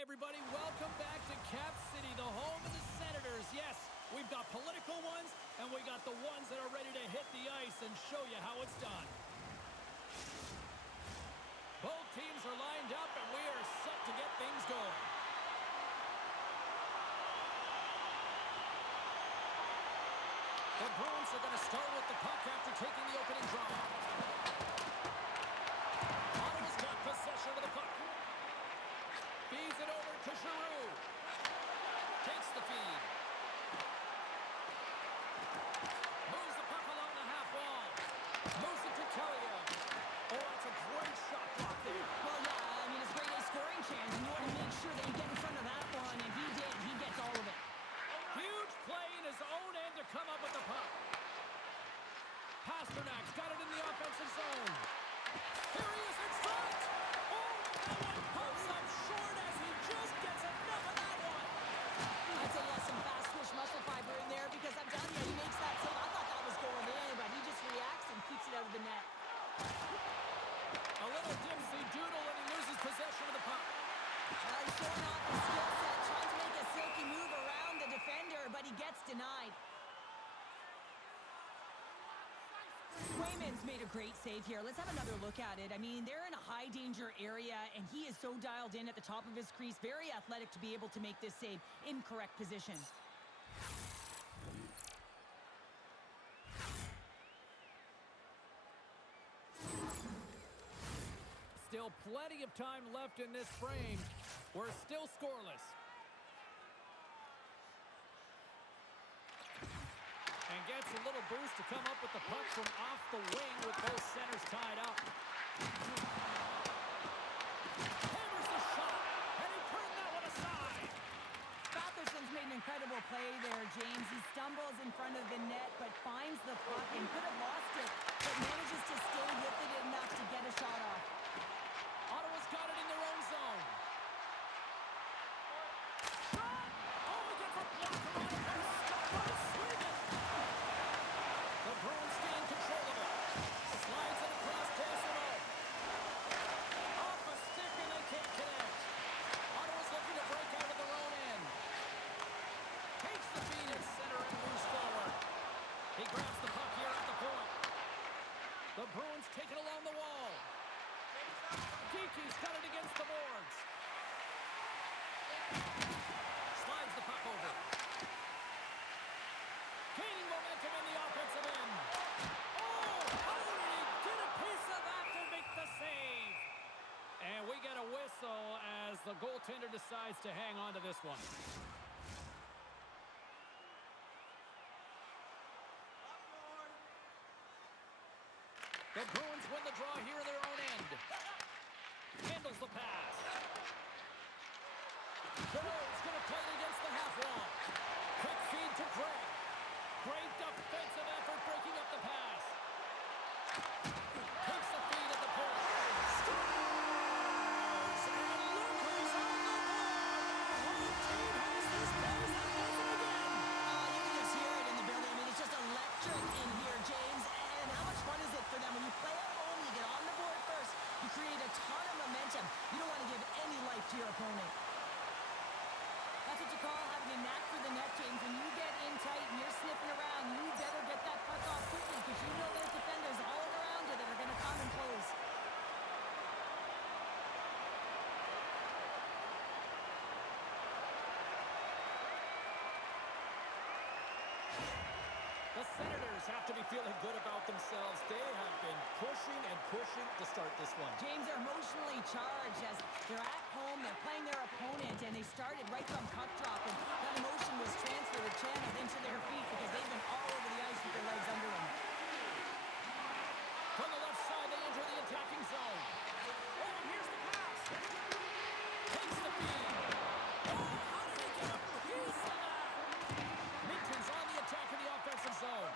Hi, everybody. Welcome back to Cap City, the home of the Senators. Yes, we've got political ones, and we got the ones that are ready to hit the ice and show you how it's done. Both teams are lined up, and we are set to get things going. The Bruins are going to start with the puck after taking the opening draw. Ottawa's got possession of the puck. Feeds it over to Giroux. Takes the feed. Moves the puck along the half wall. Moves it to Tellia. Oh, that's a great shot block there. Well, yeah, I mean, it's a great scoring chance. You want to make sure that you get in front of that one, and he did. He gets all of it. Huge play in his own end to come up with the puck. Pasternak's got it in the offensive zone. Here he is in front. Oh, that one pumps up short as he just gets enough of that one. I'd say he has some fast twitch muscle fiber in there because I'm telling you, he makes that save. I thought that was going in, but he just reacts and keeps it out of the net. A little dipsy doodle and he loses possession of the puck. He's showing off his skill set, trying to make a silky move around the defender, but he gets denied. Swayman's made a great save here. Let's have another look at it. I mean, they're in a high-danger area, and he is so dialed in at the top of his crease. Very athletic to be able to make this save in correct position. Still plenty of time left in this frame. We're still scoreless. And gets a little boost to come up with the puck from off the wing with both centers tied up. Hammers the shot, and he turned that one aside. Matheson's made an incredible play there, James. He stumbles in front of the net, but finds the puck and could have lost it, but manages to stay with it enough to get a shot off. Ottawa's got it in their own zone. Shot! Oh, he gets a blocker on it, and stopped by Sweden. The Bruins stay in control of it. Slides it across Cassidy. Off a stick, and they can't connect. Ottawa's looking to break out of their own end. Takes the feed at center and moves forward. He grabs the puck here at the point. The Bruins take it along the wall. Geeky's got it against the boards. Slides the puck over. Gaining momentum in the offensive end. Oh, how did he get a piece of that to make the save? And we get a whistle as the goaltender decides to hang on to this one. The Bruins win the draw here in their own end. Handles the pass. Giroux's going to play it against the half wall. Quick feed to Gray. Great defensive effort breaking up the pass. Takes the feed at the point. Scores! And look who's on the ball! The home team has this place and does it again. You can just hear it in the building. I mean, it's just electric in here, James. And how much fun is it for them when you play at home, you get on the board first, you create a ton of momentum. You don't want to give any life to your opponent. That's what you call having a knack for the net, James. When you get in tight and you're sniffing around, you better get that puck off quickly because you know there's defenders all around you that are going to come and close. The Senators have to be feeling good about themselves. They have been pushing and pushing to start this one. James, are emotionally charged as they're at home, they're playing their opponent, and they started right from puck drop, and that emotion was transferred or channeled into their feet because they've been all over the ice with their legs under them. From the left side, they enter the attacking zone. Oh, and here's the pass. Takes the feed. Oh, how did he get a piece of that? Minton's on the attack in the offensive zone.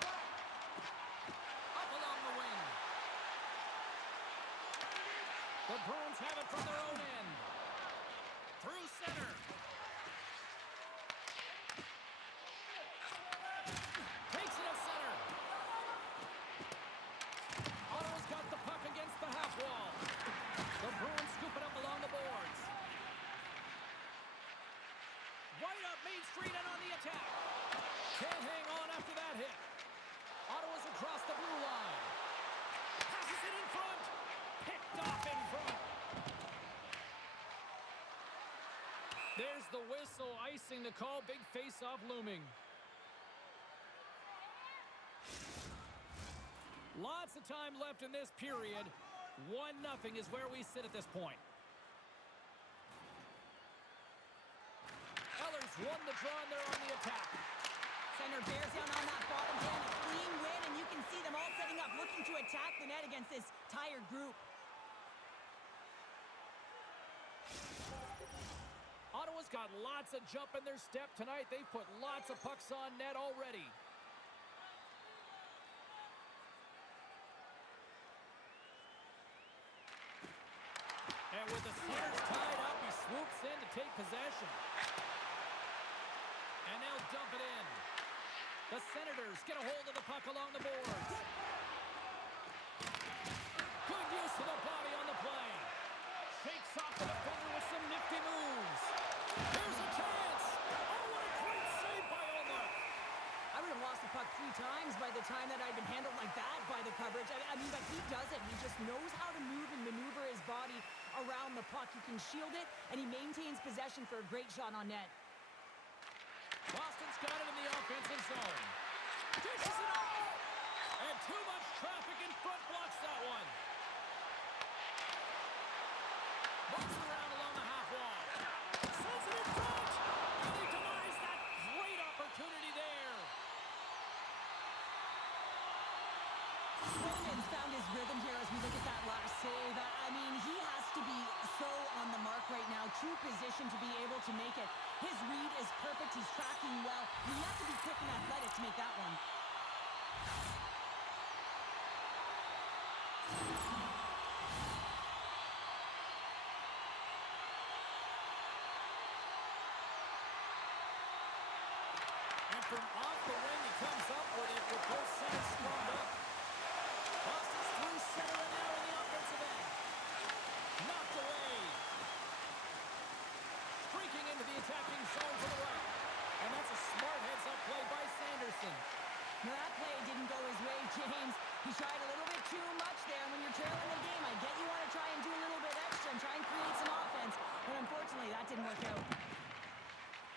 Up along the wing. The Bruins have it from their own end. Through center. Takes it at center. Ottawa's got the puck against the half wall. The Bruins scoop it up along the boards. street and on the attack. Can't hang on after that hit. Ottawa's across the blue line. Passes it in front. Picked off in front. There's the whistle, icing the call. Big face-off looming. Lots of time left in this period. 1-0 is where we sit at this point. Eller's won the draw and they're on the attack. Center bears down on that bottom hand. A clean win, and you can see them all setting up, looking to attack the net against this tired group. Ottawa's got lots of jump in their step tonight. They've put lots of pucks on net already. And with the centers tied up, he swoops in to take possession. And they'll dump it in. The Senators get a hold of the puck along the boards. Good use of the body on the play. Shakes off the defender with some nifty moves. Here's a chance. Oh, what a great save by Omar. I would have lost the puck 3 times by the time that I'd been handled like that by the coverage. I mean, but he does it. He just knows how to move and maneuver his body around the puck. He can shield it, and he maintains possession for a great shot on net. Boston's got it in the offensive zone. Dishes it off. And too much traffic in front blocks that one. Moves around along the half wall. Sends it in front. And he denies that great opportunity there. Swayman's found his rhythm here as we look at that last save. I mean, he has to be so on the mark right now. True position to be able to make it. His read is perfect. He's tracking well. You have to be quick and athletic to make that one. And from off the wing, he comes up with it with both sides strung up. Boston's through center and now in the offensive end. Knocked away. Streaking into the attacking zone to the right. And that's a smart heads-up play by Sanderson. Now that play didn't go his way, James. He tried a little bit too much there. When you're trailing the game, I get you want to try and do a little bit extra and try and create some offense. But unfortunately, that didn't work out.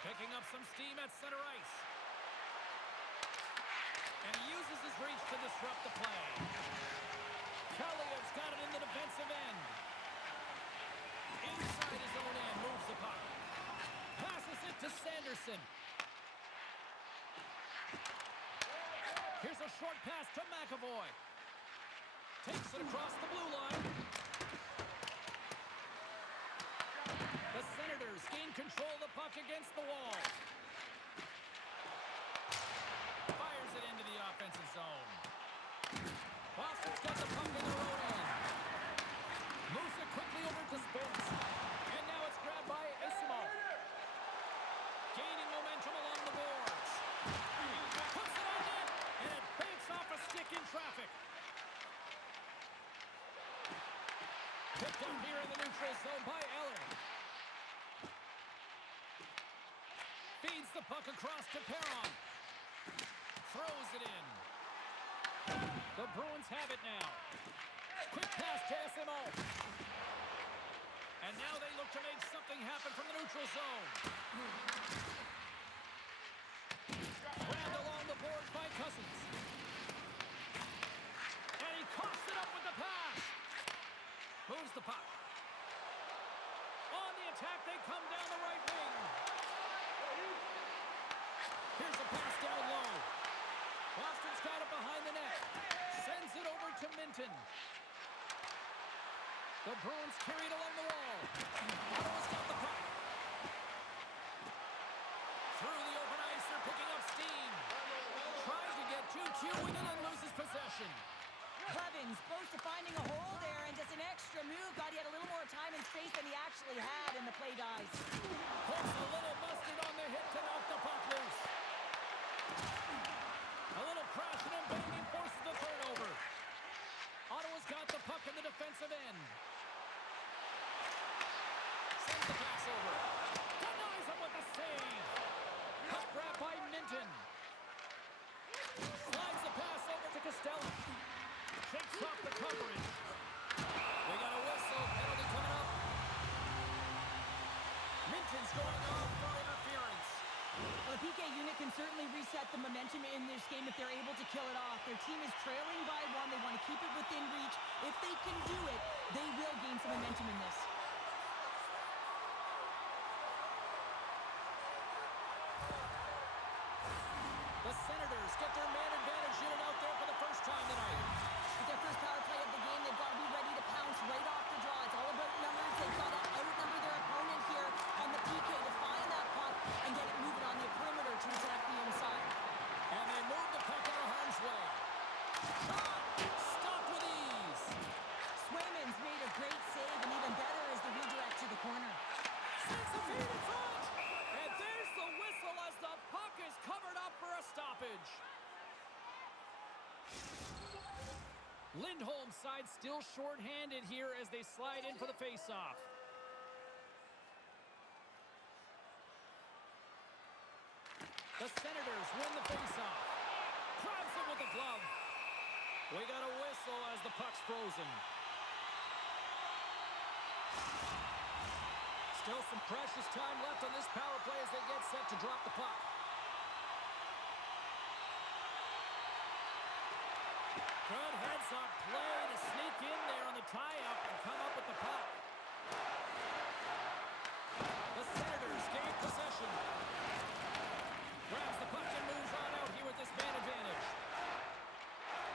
Picking up some steam at center ice. And he uses his reach to disrupt the play. Kellyan's got it in the defensive end. Inside his own end, moves the puck. Passes it to Sanderson. Here's a short pass to McAvoy. Takes it across the blue line. The Senators gain control of the puck against the wall. Fires it into the offensive zone. Boston's got the puck in their own end. Moves it quickly over to Spence. And now it's grabbed by Ismo. Gaining momentum along the boards. Puts it on net, and it banks off a stick in traffic. Picked up here in the neutral zone by Eller. Feeds the puck across to Perron. Throws it in. The Bruins have it now. Quick pass to SMO. And now they look to make something happen from the neutral zone. Grabbed along the boards by Cousins. And he coughs it up with the pass. Moves the puck. On the attack, they come down the right wing. Here's a pass down low. Boston's got it behind the net. Sends it over to Minton. The Bruins carry it along the wall. Ottawa's got the puck. Through the open ice, they're picking up steam. Tries to get 2-2 with it and loses possession. Clevins close to finding a hole there, and just an extra move. God, he had a little more time and space than he actually had, and the play dies. Puts a little mustard on the hit to knock the puck loose. A little crashing and banging forces the turnover. Ottawa's got the puck in the defensive end. Sends the pass over. Denies him with the save. reset the momentum in this game if they're able to kill it off. Their team is trailing by 1. They want to keep it within reach. If they can do it, they will gain some momentum in this. The Senators get their man advantage unit out there for the first time tonight. With their first power play of the game, they've got to be ready to pounce right off the draw. It's all about numbers. They've got to outnumber their opponent here on the PK to find that puck and get it moving on the perimeter to attack the inside. And they move the puck out of harm's way. Shot! Stopped with ease. Swayman's made a great save, and even better is the redirect to the corner. Sends the feed in front. And there's the whistle as the puck is covered up for a stoppage. Lindholm's side still short-handed here as they slide in for the face-off. The Senators win the face-off. Grabs it with the glove. We got a whistle as the puck's frozen. Still some precious time left on this power play as they get set to drop the puck. Good heads-up play to sneak in there on the tie-up and come up with the puck. The Senators gain possession. Grabs the puck and moves on out here with this man advantage.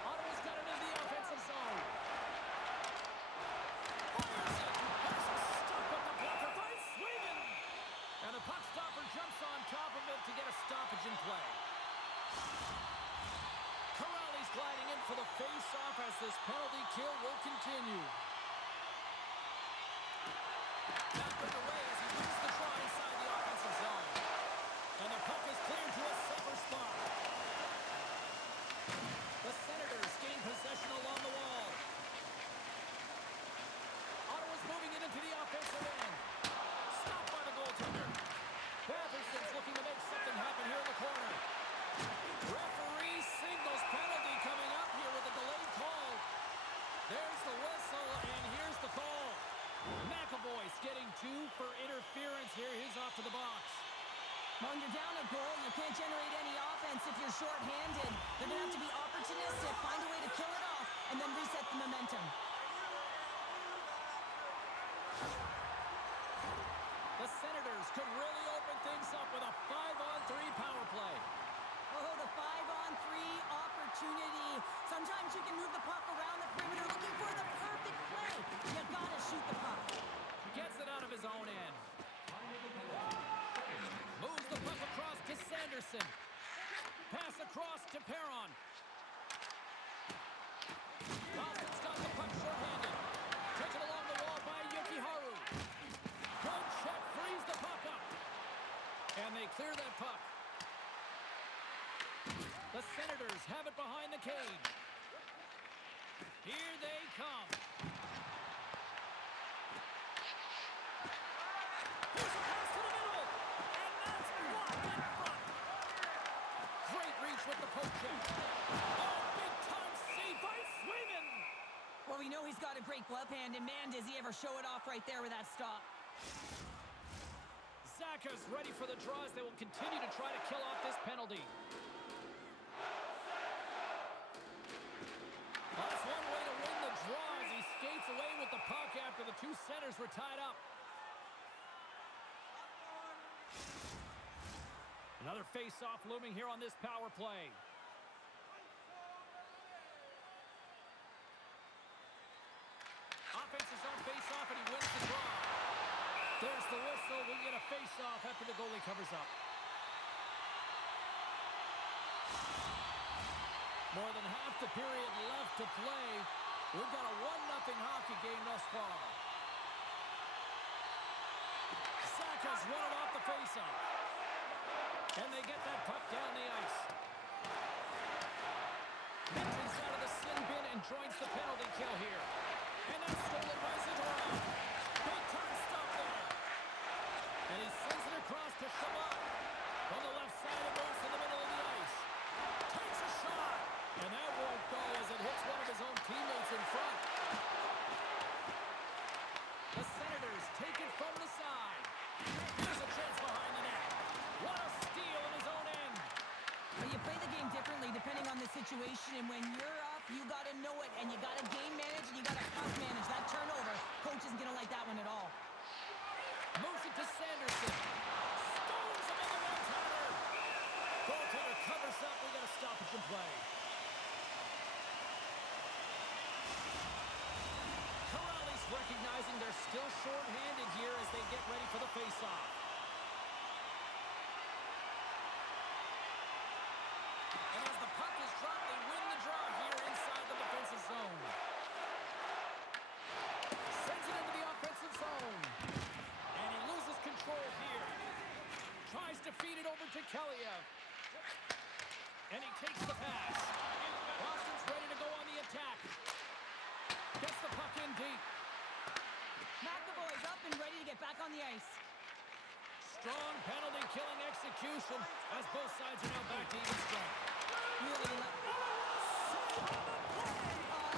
Ottawa's got it in the offensive zone. Fires it. There's a stop with the blocker by Sweden. And the puck stopper jumps on top of it to get a stoppage in play. Gliding in for the face-off as this penalty kill will continue. Back away as he wins the draw inside the offensive zone. And the puck is cleared to a safer spot. The Senators gain possession along the wall. Ottawa's moving it into the offensive end. Stopped by the goaltender. Batterson's looking to make something happen here in the corner. Referee signals penalty coming up here with a delayed call. There's the whistle, and here's the call. McAvoy's getting 2 for interference here. He's off to the box. When you're down a goal, you can't generate any offense if you're short-handed. They're going to have to be opportunistic, find a way to kill it off, and then reset the momentum. The Senators could really open things up with a 5-on-3 power play. Oh, the 5-on-3 opportunity. Sometimes you can move the puck around the perimeter looking for the perfect play. You gotta shoot the puck. Gets it out of his own end. Moves the puck across to Sanderson. Pass across to Perron. Dawson's got the puck short-handed. Taken along the wall by Yokiharu. Good check, frees the puck up. And they clear that puck. The Senators have it behind the cage. Here they come. Here's a pass to the middle. And that's blocked in front. Great reach with the poke check. Oh, big-time save by Sweden. Well, we know he's got a great glove hand, and man, does he ever show it off right there with that stop. Zacha's ready for the draw as they will continue to try to kill off this penalty. That's one way to win the draw as he skates away with the puck after the 2 centers were tied up. Another face-off looming here on this power play. Offense is on face-off and he wins the draw. There's the whistle. We get a face-off after the goalie covers up. More than half the period left to play. We've got a 1-0 hockey game thus far. Zacha's won it off the faceoff. And they get that puck down the ice. Mitchell's out of the sin bin and joins the penalty kill here. And that's stolen by Zadorov. Big time stop there. And he sends it across to Shabbat. On the left side of moves to the middle of the ice. Takes a shot. And that won't go as it hits one of his own teammates in front. The Senators take it from the side. Here's a chance behind the net. What a steal in his own end. Well, you situation, and when you're up, you got to know it, and you got to game manage, and you got to puck manage. That turnover, coach isn't going to like that one at all. Moves it to Sanderson. Stones him on the one-timer. Goaltender covers up. We got a stoppage in play. Corrales recognizing they're still short-handed here as they get ready for the face-off. And as the puck is dropped, they win the draw here inside the defensive zone. Sends it into the offensive zone. And he loses control here. Tries to feed it over to Kaliev. And he takes the pass. Boston's ready to go on the attack. Gets the puck in deep. McAvoy's up and ready to get back on the ice. Strong penalty-killing execution as both sides are now back to even strength. Really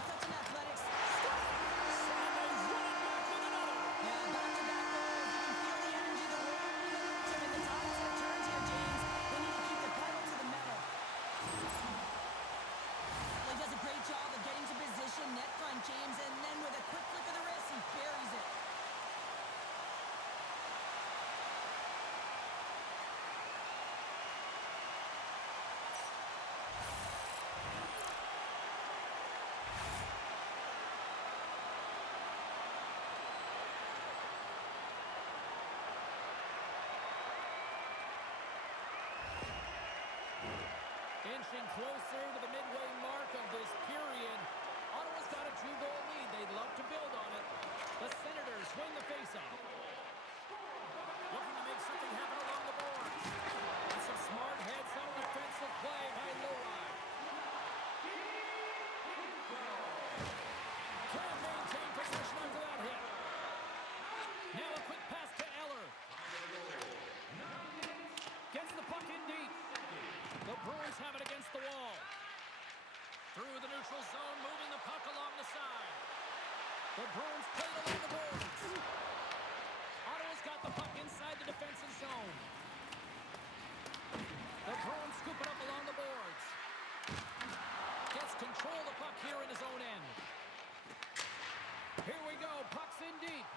such an athletics. And they run it back with another. Yeah, back-to-back goals. You can feel the energy, the momentum, and the tides have turned here, James. They need to keep the pedal to the metal. Well, he does a great job of getting to position, net front, James, and then with a quick flick of the wrist, he buries it. Inching closer to the midway mark of this period. Ottawa's got a 2-goal lead. They'd love to build on it. The Senators win the faceoff. Looking to make something happen along the boards. And some smart heads-on defensive play by Lowry. Can't maintain possession after that hit. Now a quick pass to Eller. Gets the puck in deep. The Bruins have it against the wall. Through the neutral zone, moving the puck along the side. The Bruins play it along the boards. Ottawa's got the puck inside the defensive zone. The Bruins scoop it up along the boards. Gets control of the puck here in his own end. Here we go, puck's in deep.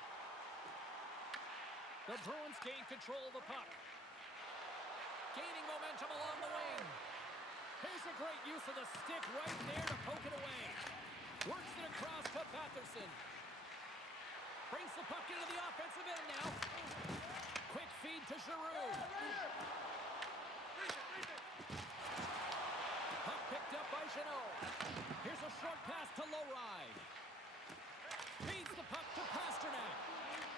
The Bruins gain control of the puck. Gaining momentum along the wing. Here's a great use of the stick right there to poke it away. Works it across to Batherson. Brings the puck into the offensive end now. Quick feed to Giroux. Puck picked up by Jeannot. Here's a short pass to Lowry. Feeds the puck to Pasternak.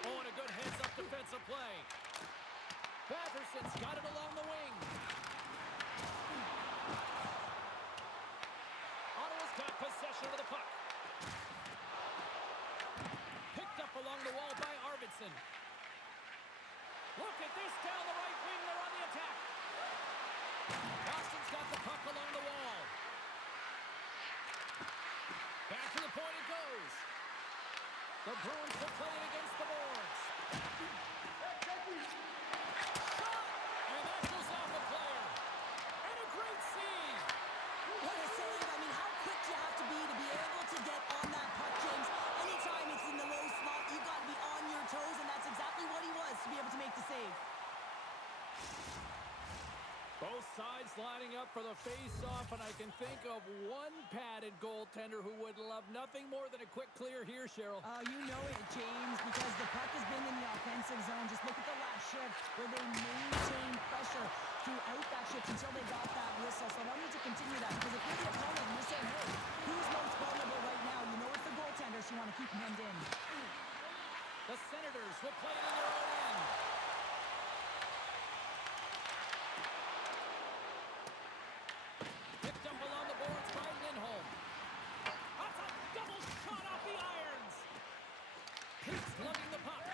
Oh, and a good heads-up defensive play. Batherson's got it along the wing. Ottawa's got possession of the puck. Picked up along the wall by Arvidsson. Look at this down the right wing. They're on the attack. Boston's got the puck along the wall. Back to the point it goes. The Bruins will play it against the boards. And that goes off a player. And a great save. What a save. I mean, how quick do you have to be able to get on that puck, James? Anytime it's in the low slot, you got to be on your toes, and that's exactly what he was to be able to make the save. Both sides lining up for the face-off, and I can think of one padded goaltender who would love nothing more than a quick clear here, Cheryl. You know it, James, because the puck has been in the offensive zone. Just look at the last shift where they maintained pressure throughout that shift until they got that whistle. So I want you to continue that, because if you're the opponent and you're saying, hey, who's most vulnerable right now? You know it's the goaltender, so you want to keep him hemmed in. The Senators will play it in their own end. Picked up along the boards by Lindholm. That's a double shot off the irons. Pete's lugging the puck.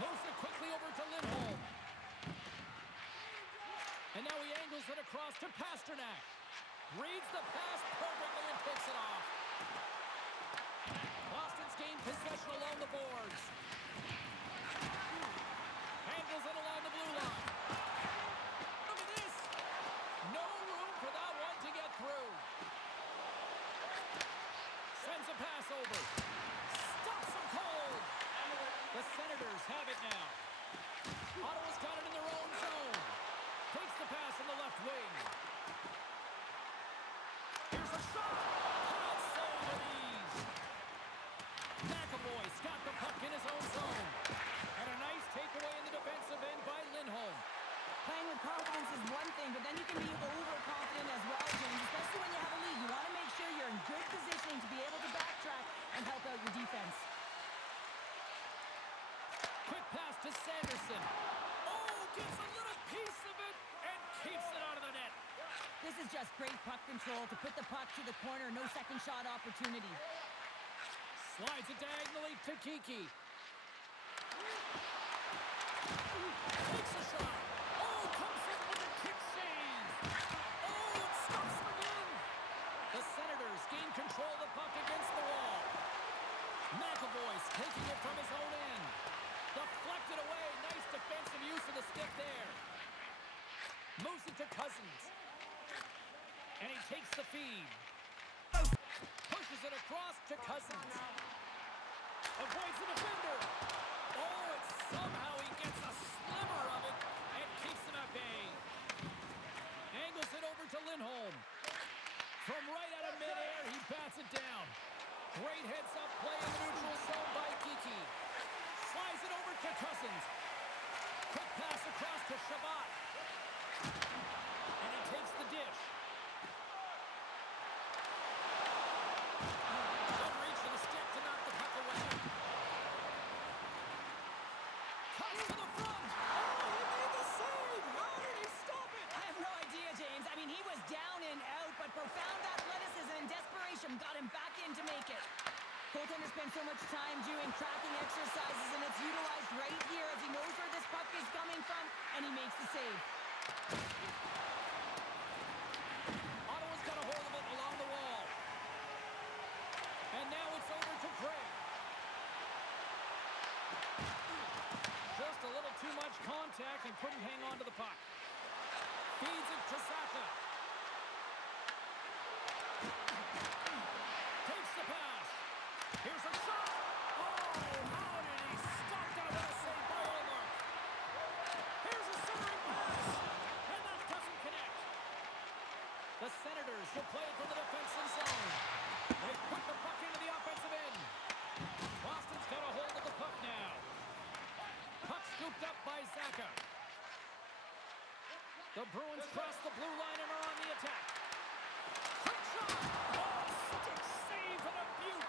Moves it quickly over to Lindholm. And now he angles it across to Pasternak. Reads the pass perfectly and picks it off. Boston's gained possession along the boards. Angles it along the blue line. Look at this. No room for that one to get through. pass over. Stops him cold. The Senators have it now. Ottawa's got it in their own zone. Takes the pass in the left wing. Here's a shot. Pass save with ease. McAvoy's got the puck in his own zone. And a nice takeaway in the defensive end by Lindholm. Playing with confidence is one thing, but then you can be overconfident as well, James, especially when you have a lead. You want to make sure you're in good positioning to be able to backtrack and help out your defense. Quick pass to Sanderson. Oh, gets a little piece of it and keeps it out of the net. This is just great puck control to put the puck to the corner. No second shot opportunity. Slides it diagonally to Kiki. Takes a shot. Oh, comes in with a kick save. Oh, it stops him again. The Senators gain control of the puck against the wall. McAvoy's taking it from his own end. Deflected away. Nice defensive use of the stick there. Moves it to Cousins. And he takes the feed. Pushes it across to Cousins. Avoids the defender. Oh, and somehow he gets a sliver of it and keeps him at bay. Angles it over to Lindholm. From right out of midair, he bats it down. Great heads-up play in the neutral zone by Kiki. Slides it over to Cousins. Quick pass across to Shabbat. And he takes the dish. Good reach for the stick to knock the puck away. Cuts to the front. Oh, he made the save. How did he stop it? I have no idea, James. I mean, he was down and out, but profound athleticism and desperation got him back in to make it. Goaltender spends so much time doing tracking exercises, and it's utilized right here as he knows where this puck is coming from, and he makes the save. Ottawa's got a hold of it along the wall. And now it's over to Gray. Just a little too much contact and couldn't hang on to the puck. Feeds it to Saka. Takes the pass. Here's a shot. Oh, how did he stop that with a save by Omar? Here's a centering pass. And that doesn't connect. The Senators will play it to the defensive zone. They put the puck into the offensive end. Boston's got a hold of the puck now. Puck scooped up by Saka. The Bruins cross the blue line and are on the attack. Quick shot. Oh, stick save and a beaut.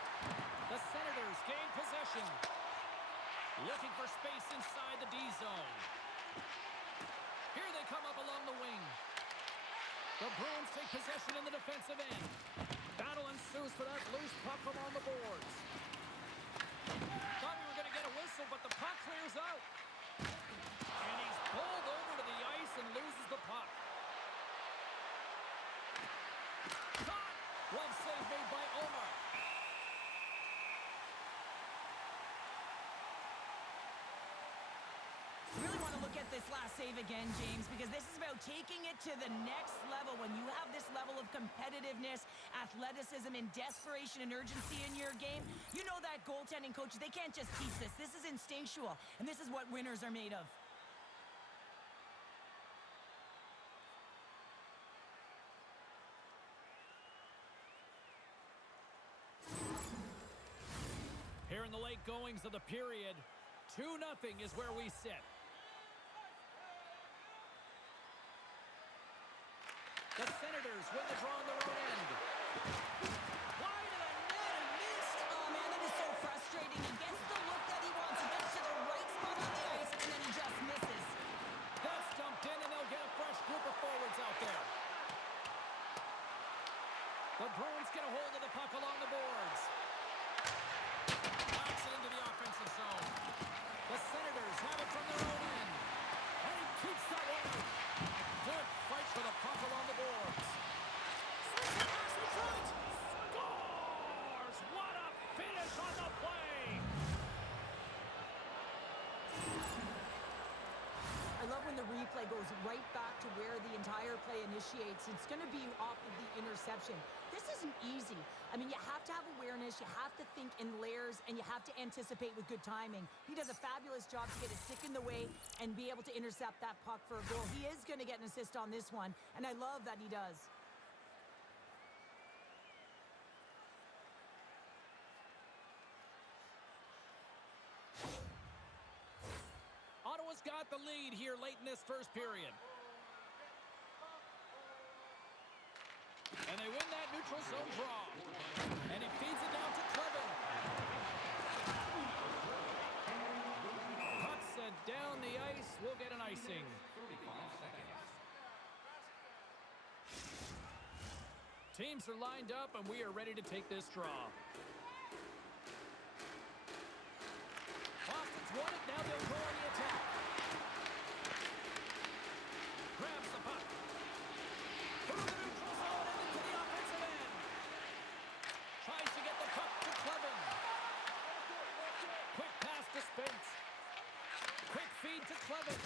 The Senators gain possession. Looking for space inside the D zone. Here they come up along the wing. The Bruins take possession in the defensive end. Battle ensues for that loose puck along the boards. Thought we were going to get a whistle, but the puck clears out. And he's pulled over to the ice and loses the puck. Caught! Glove save made by Omar. Really want to look at this last save again, James, because this is about taking it to the next level. When you have this level of competitiveness, athleticism, and desperation and urgency in your game, you know that goaltending coaches, they can't just teach this. This is instinctual, and this is what winners are made of. Here in the late goings of the period, 2-0 is where we sit. The Senators win the draw on their own end. Wide of the net and missed. Oh, man, that is so frustrating. He gets the look that he wants. He gets to the right spot on the ice, and then he just misses. That's dumped in, and they'll get a fresh group of forwards out there. The Bruins get a hold of the puck along the boards. Knocks it into the offensive zone. The Senators have it from their own end. And he keeps that one out. Good fight for the puck along the boards. Swings it past the front. Scores! What a finish on the play! I love when the replay goes right back to where the entire play initiates. It's going to be off of the interception. This is isn't easy. I mean, you have to have awareness, you have to think in layers, and you have to anticipate with good timing. He does a fabulous job to get his stick in the way and be able to intercept that puck for a goal. He is going to get an assist on this one, and I love that he does. Ottawa's got the lead here late in this first period. And they win that neutral zone draw. And he feeds it down to Clevin. Puck sent down the ice. We'll get an icing. 35 seconds. Teams are lined up, and we are ready to take this draw. Boston's won it. Now they'll go on the attack. Grabs the puck. Through the neutral zone and into the offensive end. Tries to get the puck to Clevin. Quick pass to Spence. Quick feed to Clevin.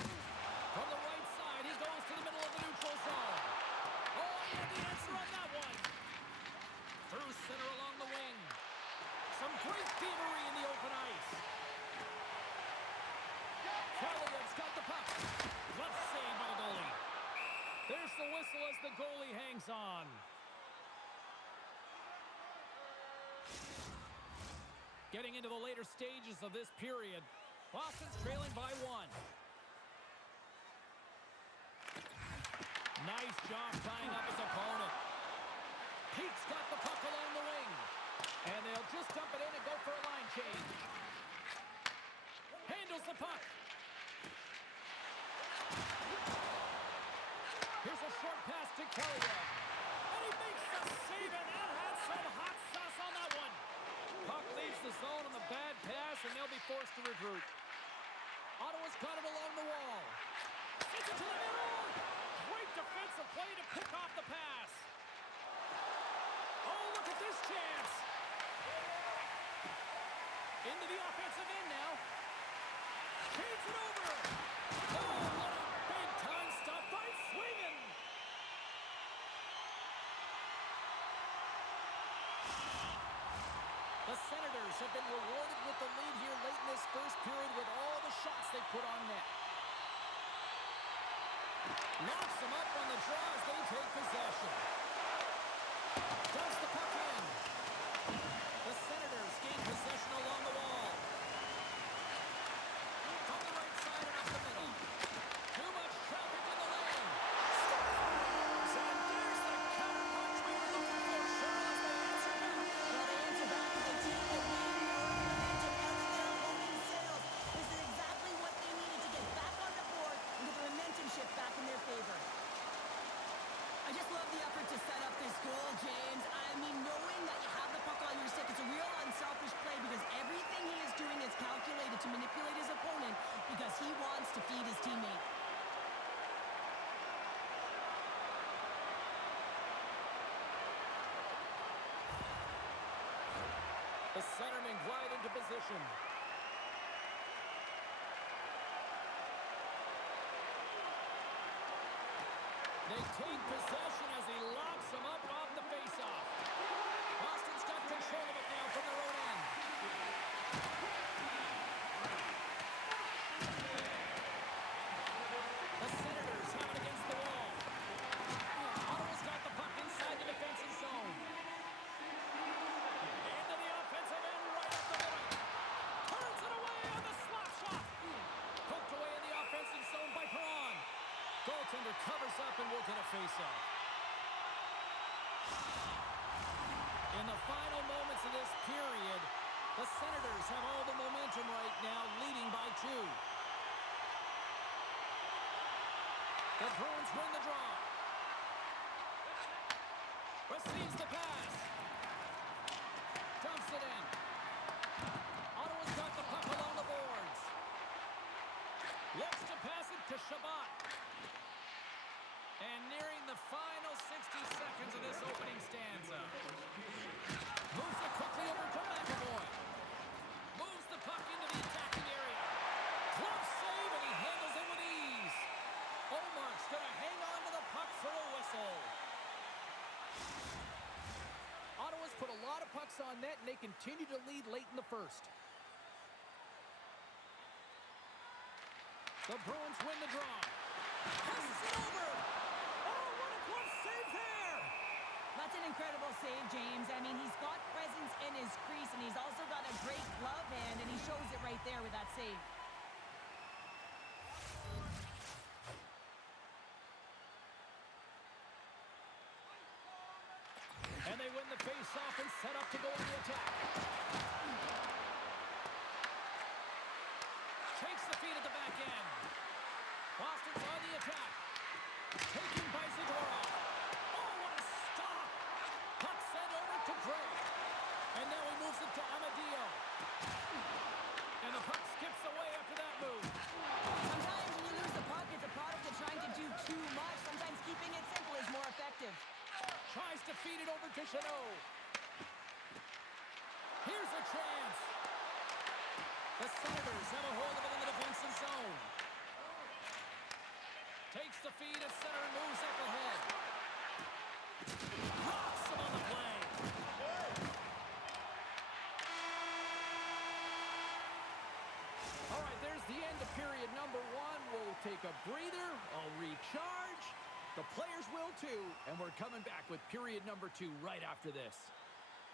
From the right side, he goes to the middle of the neutral zone. Oh, he had the answer on that one. Through center along the wing. Some great thievery in the open ice. Kellyan's got the puck. Left save by the goalie. There's the whistle as the goalie hangs on. Getting into the later stages of this period, Boston's trailing by 1. Nice job tying up his opponent. Pete's got the puck along the wing. And they'll just dump it in and go for a line change. Handles the puck. Here's a short pass to Kellyan. And he makes the save, and that had some hot sauce on that one. Puck leaves the zone on the bad pass, and they'll be forced to regroup. Ottawa's got it along the wall. Sends it to the middle. Great defensive play to pick off the pass. Oh, look at this chance. Into the offensive end now. Feeds it over. Oh, what a big-time stop by Swingen. The Senators have been rewarded with the lead here late in this first period with all the shots they put on net. Knocks them up on the draw as they take possession. Dumps the puck in. The Senators gain possession along the wall. From the right side and up the middle. Too much traffic in the lane. Scores! And there's the counterpunch we were looking for, Cheryl, as they answer back. Well, they answer back with a team that needed more momentum out of their opponent's sails. This is exactly what they needed to get back on the board and get the momentum shift back in their favor. I just love the effort to set up this goal, James. I mean, knowing that you have the puck on your stick, it's a real unselfish play because everything he is doing is calculated to manipulate his opponent because he wants to feed his teammate. The centermen glide into position. They take possession as he locks them up off the faceoff. Boston's got control of it now from their own end. The Senators have it against the wall. Ottawa's got the puck inside the defensive zone. Into the offensive end, right up the middle. Turns it away on the slap shot. Poked away in the offensive zone by Perron. Goaltender covers up and will get a face-off. In the final moments of this period, the Senators have all the momentum right now, leading by 2. The Bruins win the draw. Receives the pass. Dumps it in. Ottawa's got the puck along the boards. Looks to pass it to Shabbat. And nearing the final 60 seconds of this opening stanza. Moves it quickly over to McAvoy. Moves the puck into the attacking area. Close save, and he handles it with ease. Omark's going to hang on to the puck for a whistle. pucks on net, and they continue to lead late in the first. The Bruins win the draw. Passes it over. Oh, what a glove save there. That's an incredible save, James. I mean, he's got presence in his crease, and he's also got a great glove hand, and he shows it right there with that save. And they win the face-off and set up to go on the attack. Takes the feed at the back end. Boston's on the attack. Taking by Zadorov. Oh, what a stop! Puck sent over to Gray. And now he moves it to Amadio. And the puck skips away after that move. Sometimes when you lose the puck, it's a product of trying to do too much. Sometimes keeping it simple is more effective. Tries to feed it over to Chanot. Here's a chance. The Senators have a hold of it in the defensive zone. Takes the feed at center and moves up ahead. Rocks him on the play. All right, there's the end of period number one. We'll take a breather. I'll recharge. The players will too, and we're coming back with period number two right after this.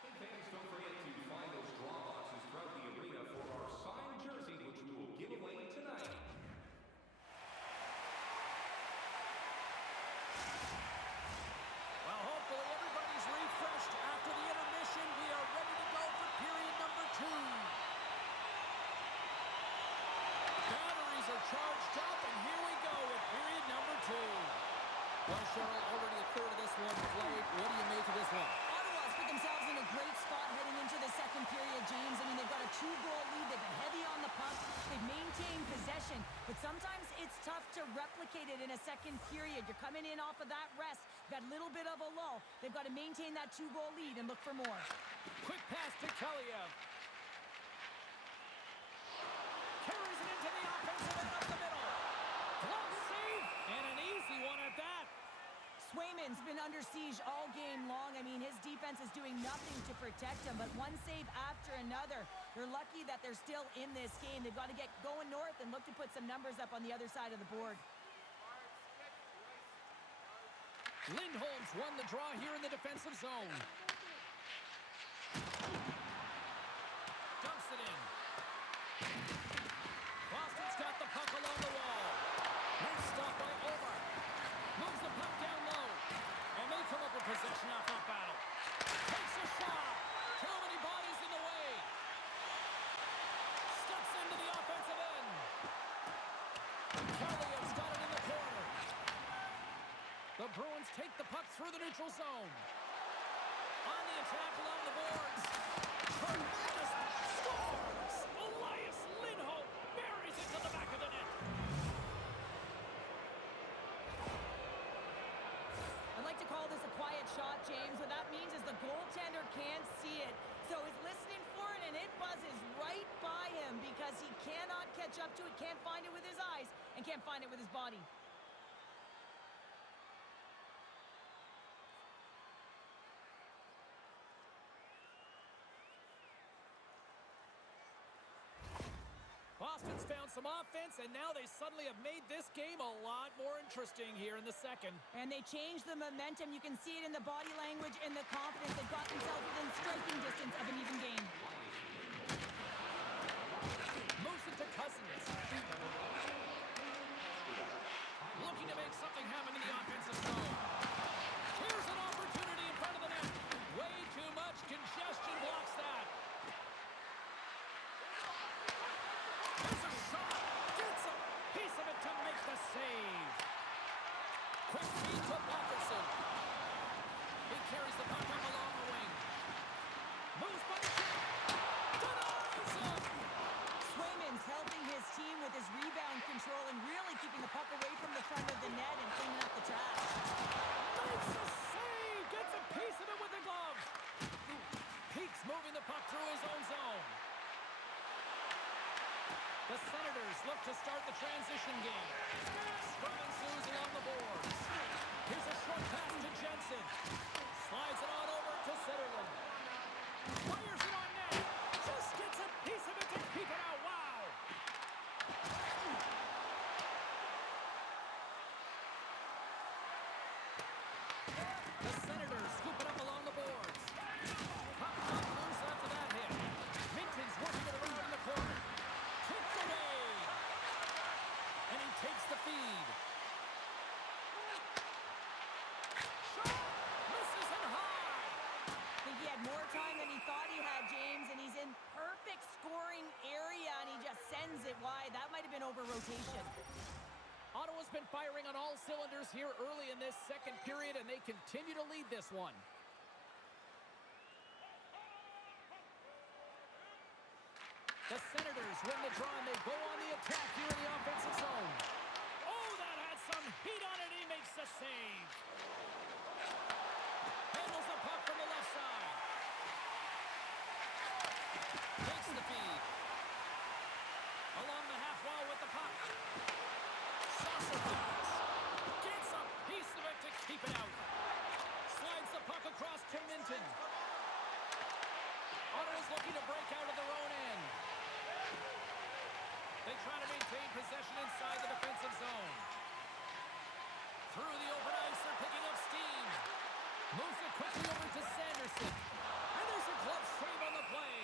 Hey fans, don't forget to find those draw boxes throughout the arena for our signed jersey, which we will give away tonight. Well, hopefully everybody's refreshed after the intermission. We are ready to go for period number two. Batteries are charged up, and here we go with period number two. Well, Cheryl, already a third of this one played. What do you make of this one? Ottawa's put themselves in a great spot heading into the second period, James. I mean, they've got a 2-goal lead. They've been heavy on the puck. They've maintained possession. But sometimes it's tough to replicate it in a second period. You're coming in off of that rest. You've got a little bit of a lull. They've got to maintain that 2-goal lead and look for more. Quick pass to Kaliev. Carries it into the offensive end up the middle. Glove save, and an easy one at that. Swayman's been under siege all game long. I mean, his defense is doing nothing to protect him, but one save after another. They're lucky that they're still in this game. They've got to get going north and look to put some numbers up on the other side of the board. Lindholm's won the draw here in the defensive zone. Dumps it in. Boston's got the puck along the wall. Nice stop by Omar. Moves the puck down low. And they come up with possession off that battle. Takes a shot. Too many bodies in the way. Steps into the offensive end. Kalliev's got it in the corner. The Bruins take the puck through the neutral zone. On the attack along the boards. Tremendous scores! Elias Lindholm buries it to the back of the net. I'd like to call this a quiet shot, James. What that means is the goaltender can't see it. So he's listening for it, and it buzzes right by him because he cannot catch up to it, can't find it with his eyes, and can't find it with his body. Boston's found some offense, and now they suddenly have made this game a lot more interesting here in the second. And they changed the momentum. You can see it in the body language and the confidence. They've got themselves within striking distance of an even game. Moves it to Cousins. Looking to make something happen in the offensive zone. Here's an opportunity in front of the net. Way too much congestion blocks that. There's a shot. Gets a piece of it to make the save. Quick feed to Walkerson. He carries the puck up along the wing. Moves by the check. Denies him. Swayman's helping his team with his rebound control and really keeping the puck away from the front of the net and cleaning up the trash. Makes a save. Gets a piece of it with the glove. Peaks moving the puck through his own zone. The Senators look to start the transition game. Scrum ensues along the boards. Here's a short pass to Jensen. Slides it on over to Zetterlund. Fires it on net. Just gets a piece of it to keep it out. Wow. The Senators scoop it up along the boards. Puck knocked loose after that hit. Minton's working it around in the corner. Kicked away. And he takes the feed. Shot! Misses it high. I think he had more time than he thought he had, James, and he's in perfect scoring area, and he just sends it wide. That might have been over rotation. Ottawa's been firing on all cylinders here early in this second period, and they continue to lead this one. The Senators win the draw, and they go on the attack here in the offensive zone. Oh, that had some heat on it. He makes the save. Handles the puck from the left side. Takes the feed. Along the half wall with the puck. Saucer pass. Gets a piece of it to keep it out. Slides the puck across to Minton. Ottawa's looking to break out of their own end. They try to maintain possession inside the defensive zone. Through the open ice, they're picking up steam. Moves it quickly over to Sanderson. And there's a glove save on the play.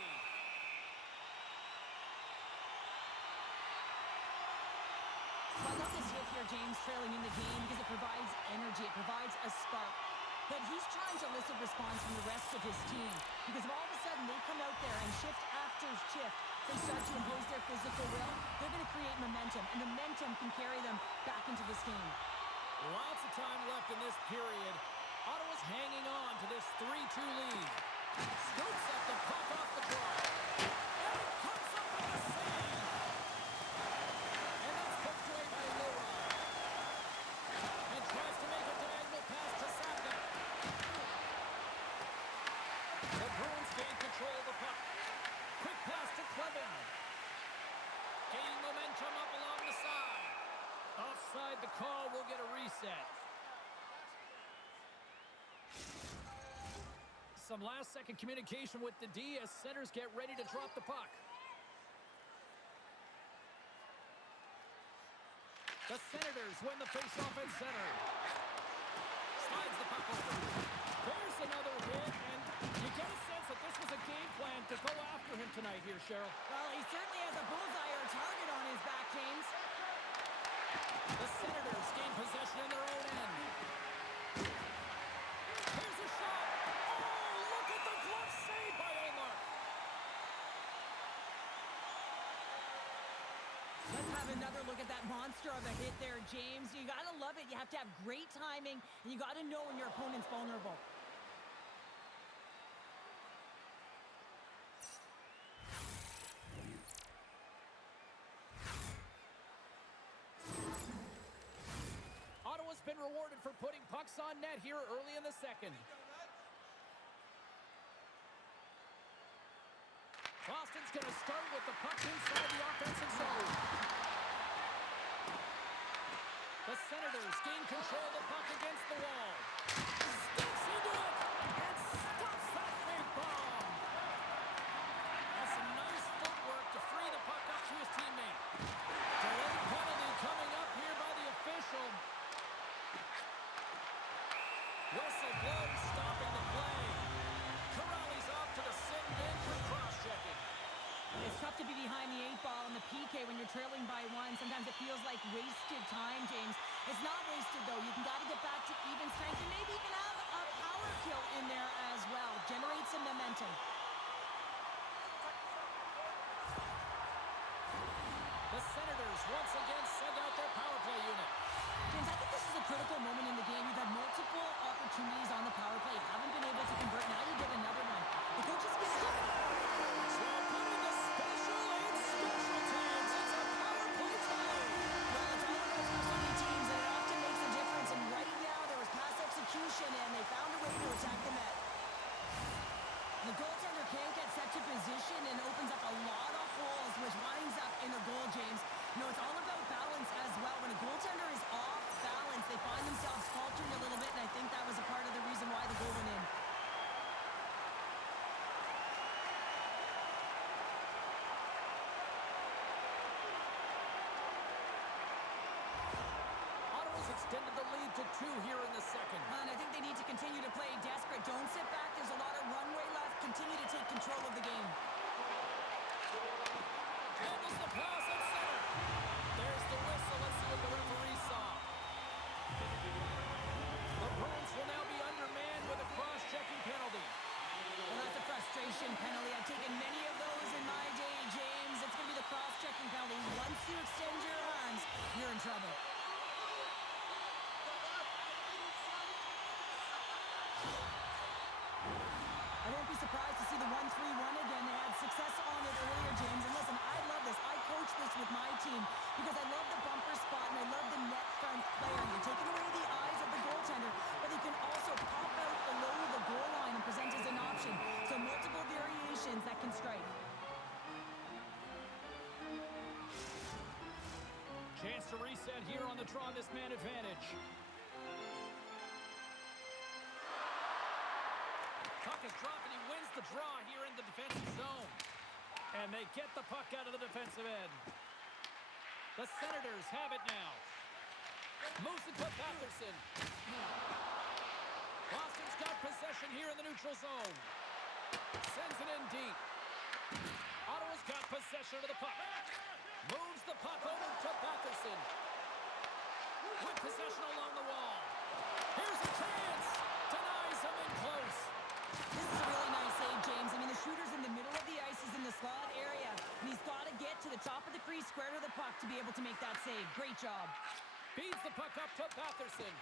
So I love this hit here, James, trailing in the game because it provides energy. It provides a spark. But he's trying to elicit response from the rest of his team because if all of a sudden they come out there and shift after shift, they start to impose their physical will, they're going to create momentum, and momentum can carry them back into this game. Lots of time left in this period. Ottawa's hanging on to this 3-2 lead. Scoops up the puck off the draw. And it comes up with a save. And that's poked away by Leroy. And tries to make a diagonal pass to Saka. The Bruins gain control of the puck. Quick pass to Clevin. Gaining momentum up along the side. Offside the call, will get a reset. Some last-second communication with the D as Senators get ready to drop the puck. The Senators win the face-off at center. Slides the puck over. There's another hit, and you get a sense that this was a game plan to go after him tonight here, Cheryl. Well, he certainly has a bullseye or a target on his back, James. The Senators gain possession in their own end. Here's a shot. Oh, look at the glove save by Omar. Let's have another look at that monster of a hit there, James. You got to love it. You have to have great timing, and you got to know when your opponent's vulnerable. Ottawa's been rewarded for putting pucks on net here early in the second. Boston's going to start with the puck inside the offensive zone. The Senators gain control of the puck against the wall. Steps into it and stops that big bomb. That's some nice footwork to free the puck up to his teammate. Delayed penalty coming up here by the official. Whistle blows, stopping the play. Corrali's off to the sin bin for cross-checking. It's tough to be behind the 8-ball in the PK when you're trailing by one. Sometimes it feels like wasted time, James. It's not wasted, though. You can got to get back to even strength and maybe even have a power kill in there as well. Generate some momentum. The Senators once again send out their power play unit. James, I think this is a critical moment in the game. You've had multiple opportunities on the power play. You haven't been able to convert. Now you get another one. The coach is going to... So putting the special in special teams. It's a power play tie. Well, it's all about specialty teams, and it often makes a difference. And right now, there was pass execution, and they found a way to attack the net. The goaltender can't get set to position and opens up a lot of holes, which winds up in a goal, James. You know, it's all about balance as well. When a goaltender is off balance, they find themselves faltering a little bit, and I think that was a part of the reason why the goal went in. lead to 2 here in the second. And I think they need to continue to play desperate. Don't sit back. There's a lot of runway left. Continue to take control of the game. Handles the pass at center. There's the whistle. Let's see what the referee saw. The Bruins will now be undermanned with a cross-checking penalty. Well, that's a frustration penalty. I've taken many of those in my day, James. It's going to be the cross-checking penalty. Once you extend your arms, you're in trouble. I won't be surprised to see the 1-3-1 again. They had success on it earlier, James. And listen, I love this. I coach this with my team because I love the bumper spot and I love the net front player. You're taking away the eyes of the goaltender, but he can also pop out below the goal line and present as an option. So multiple variations that can strike. Chance to reset here on the draw, this man advantage. Puck is dropped and he wins the draw here in the defensive zone. And they get the puck out of the defensive end. The Senators have it now. Moves it to Patterson. Boston's got possession here in the neutral zone. Sends it in deep. Ottawa's got possession of the puck. Moves the puck over to Patterson. With possession along the wall. Here's a chance. Denies him in close. This is a really nice save, James. I mean, the shooter's in the middle of the ice. He's in the slot area. And he's got to get to the top of the crease, square to the puck to be able to make that save. Great job. Feeds the puck up to Patterson.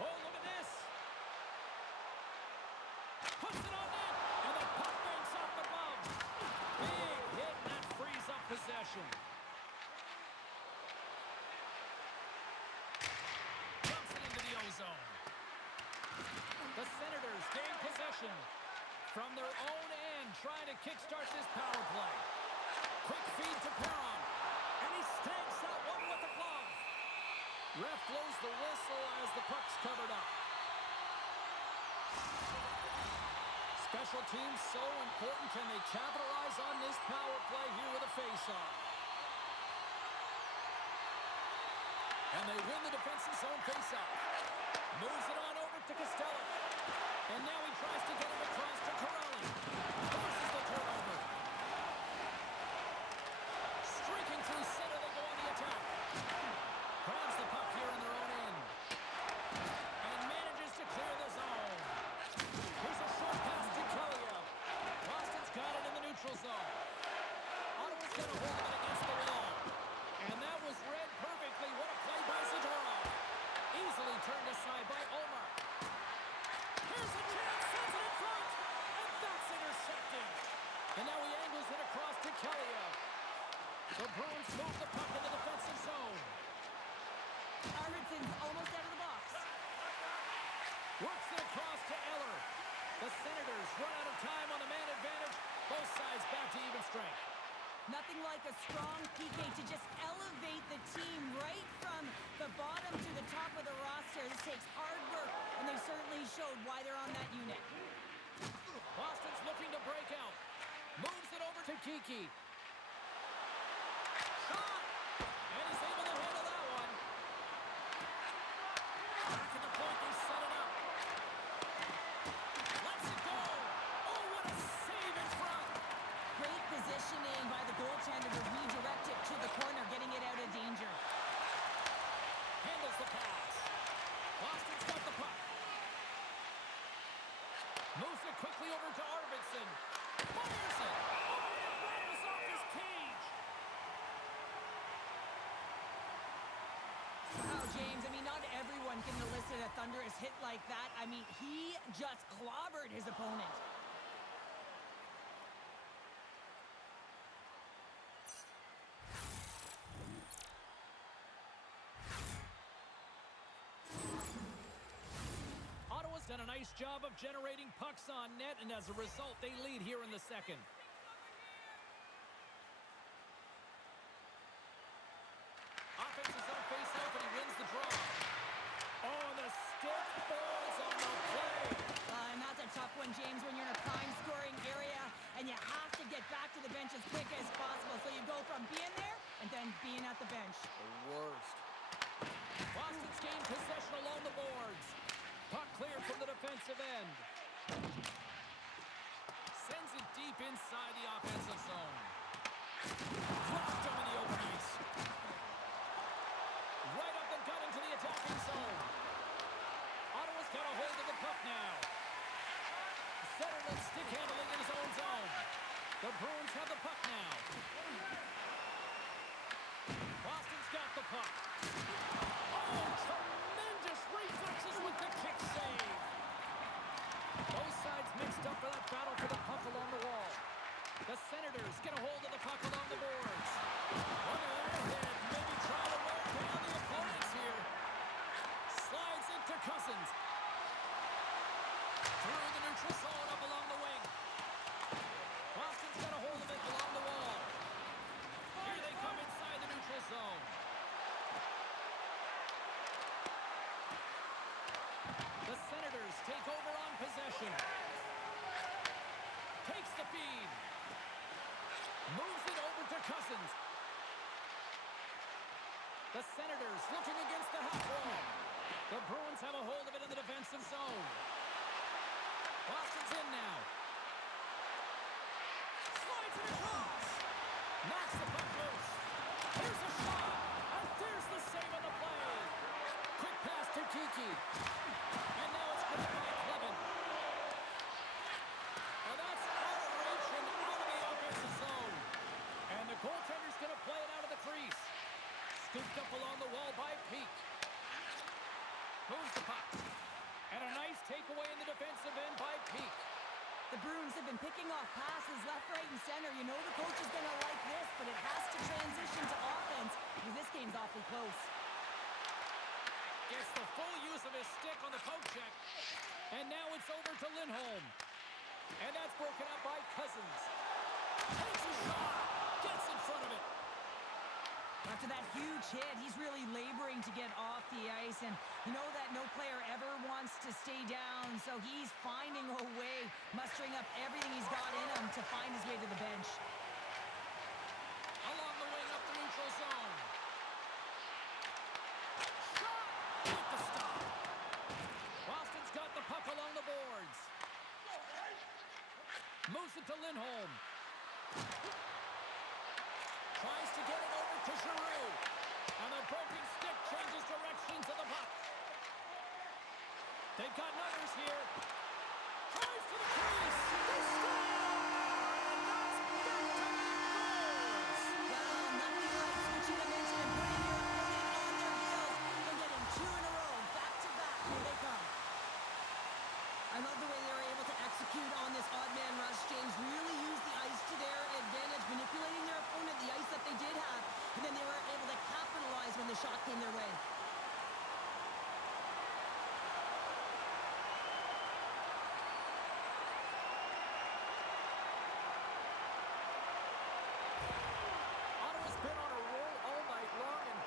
Oh, look at this. Puts it on net. And the puck banks off the bum. Big hit, and that frees up possession. Dumps it into the ozone. The Senators gain possession from their own end, trying to kickstart this power play. Quick feed to Perron. And he stamps that one with the glove. Ref blows the whistle as the puck's covered up. Special teams so important. Can they capitalize on this power play here with a face-off? And they win the defensive zone face-off. Moves it on over to Costello. And now he tries to get it across to Corelli. Forces the turnover. Streaking through center, they go on the attack. Grabs the puck here in their own end. And manages to clear the zone. Here's a short pass to Kellio. Boston's got it in the neutral zone. Ottawa's got a hold of it against the wall. And that was read perfectly. What a play by Zadorov. Easily turned aside by Omar. Here's a chance, sends it in front, and that's intercepted. And now he angles it across to Kellio. The Bruins move the puck in the defensive zone. Arvidsson's almost out of the box. Works it across to Eller. The Senators run out of time on the man advantage. Both sides back to even strength. Nothing like a strong PK to just elevate the team right from the bottom to the top of the roster. This takes hard work, and they certainly showed why they're on that unit. Boston's looking to break out. Moves it over to Kiki. Shot! And he's able to handle that one. Back at the point, they set it up. Lets it go. Oh, what a save in front. Great positioning by the goaltender to redirect it to the corner, getting it out of danger. Handles the pass. Boston's got the puck. Moves it quickly over to Arvidsson. Fires it. Oh, it rattles off his cage. Wow, James, I mean, not everyone can elicit a thunderous hit like that. I mean, he just clobbered his opponent. Ottawa's done a nice job of generating pucks on net, and as a result, they lead here in the second. Offense is on face-off, and he wins the draw. Oh, and the stick falls on the play. And that's a tough one, James, when you're in a prime scoring area, and you have to get back to the bench as quick as possible. So you go from being there and then being at the bench. The worst. Boston's gained possession along the boards. Puck cleared from the defensive end. Sends it deep inside the offensive zone. Blocked him in the open ice. Right up the gut into the attacking zone. Ottawa's got a hold of the puck now. Centerman stick handling in his own zone. The Bruins have the puck now. Boston's got the puck. Oh, tremendous reflexes with the kick save. Both sides mixed up for that battle for the puck along the wall. The Senators get a hold of the puck along the boards. Look at that hit. Maybe try to wear down the opponents here. Slides into Cousins. Through the neutral zone up along the wing. Boston's got a hold of it along the wall. Here they come inside the neutral zone. The Senators take over on possession. Takes the feed. Moves it over to Cousins. The Senators looking against the half wall. The Bruins have a hold of it in the defensive zone. Boston's in now. Slides it across. Knocks the puck loose. Here's a shot. And there's the save on the play. Quick pass to Kiki. And now it's put by Clevin. And that's out of reach and out of the offensive zone. And the goaltender's going to play it out of the crease. Scooped up along the wall by Peak. Moves the puck. And a nice takeaway in the defensive end by Peak. The Bruins have been picking off passes left, right, and center. You know the coach is going to like this, but it has to transition to offense because this game's awfully close. Gets the full use of his stick on the poke check. And now it's over to Lindholm. And that's broken up by Cousins. Takes a shot. Gets in front of it. After that huge hit, he's really laboring to get off the ice. And you know that no player ever wants to stay down. So he's finding a way, mustering up everything he's got in him to find his way to the bench. Along the wing up the neutral zone. Shot! With the stop. Boston's got the puck along the boards. Moves it to Lindholm. Tries to get it over to Giroux. And the broken stick changes directions of the puck. They've got numbers here. Tries to the crease. They score! And that's back-to-back goals. Well, nothing like switching momentum and putting your opponent on their heels and getting two in a row, back-to-back. Here they come. I love the way they were able to execute on this odd man rush. James really used the ice to their advantage, manipulating their opponent, the ice that they did have, and then they were able to capitalize when the shot came their way. Ottawa's been on a roll all night long, and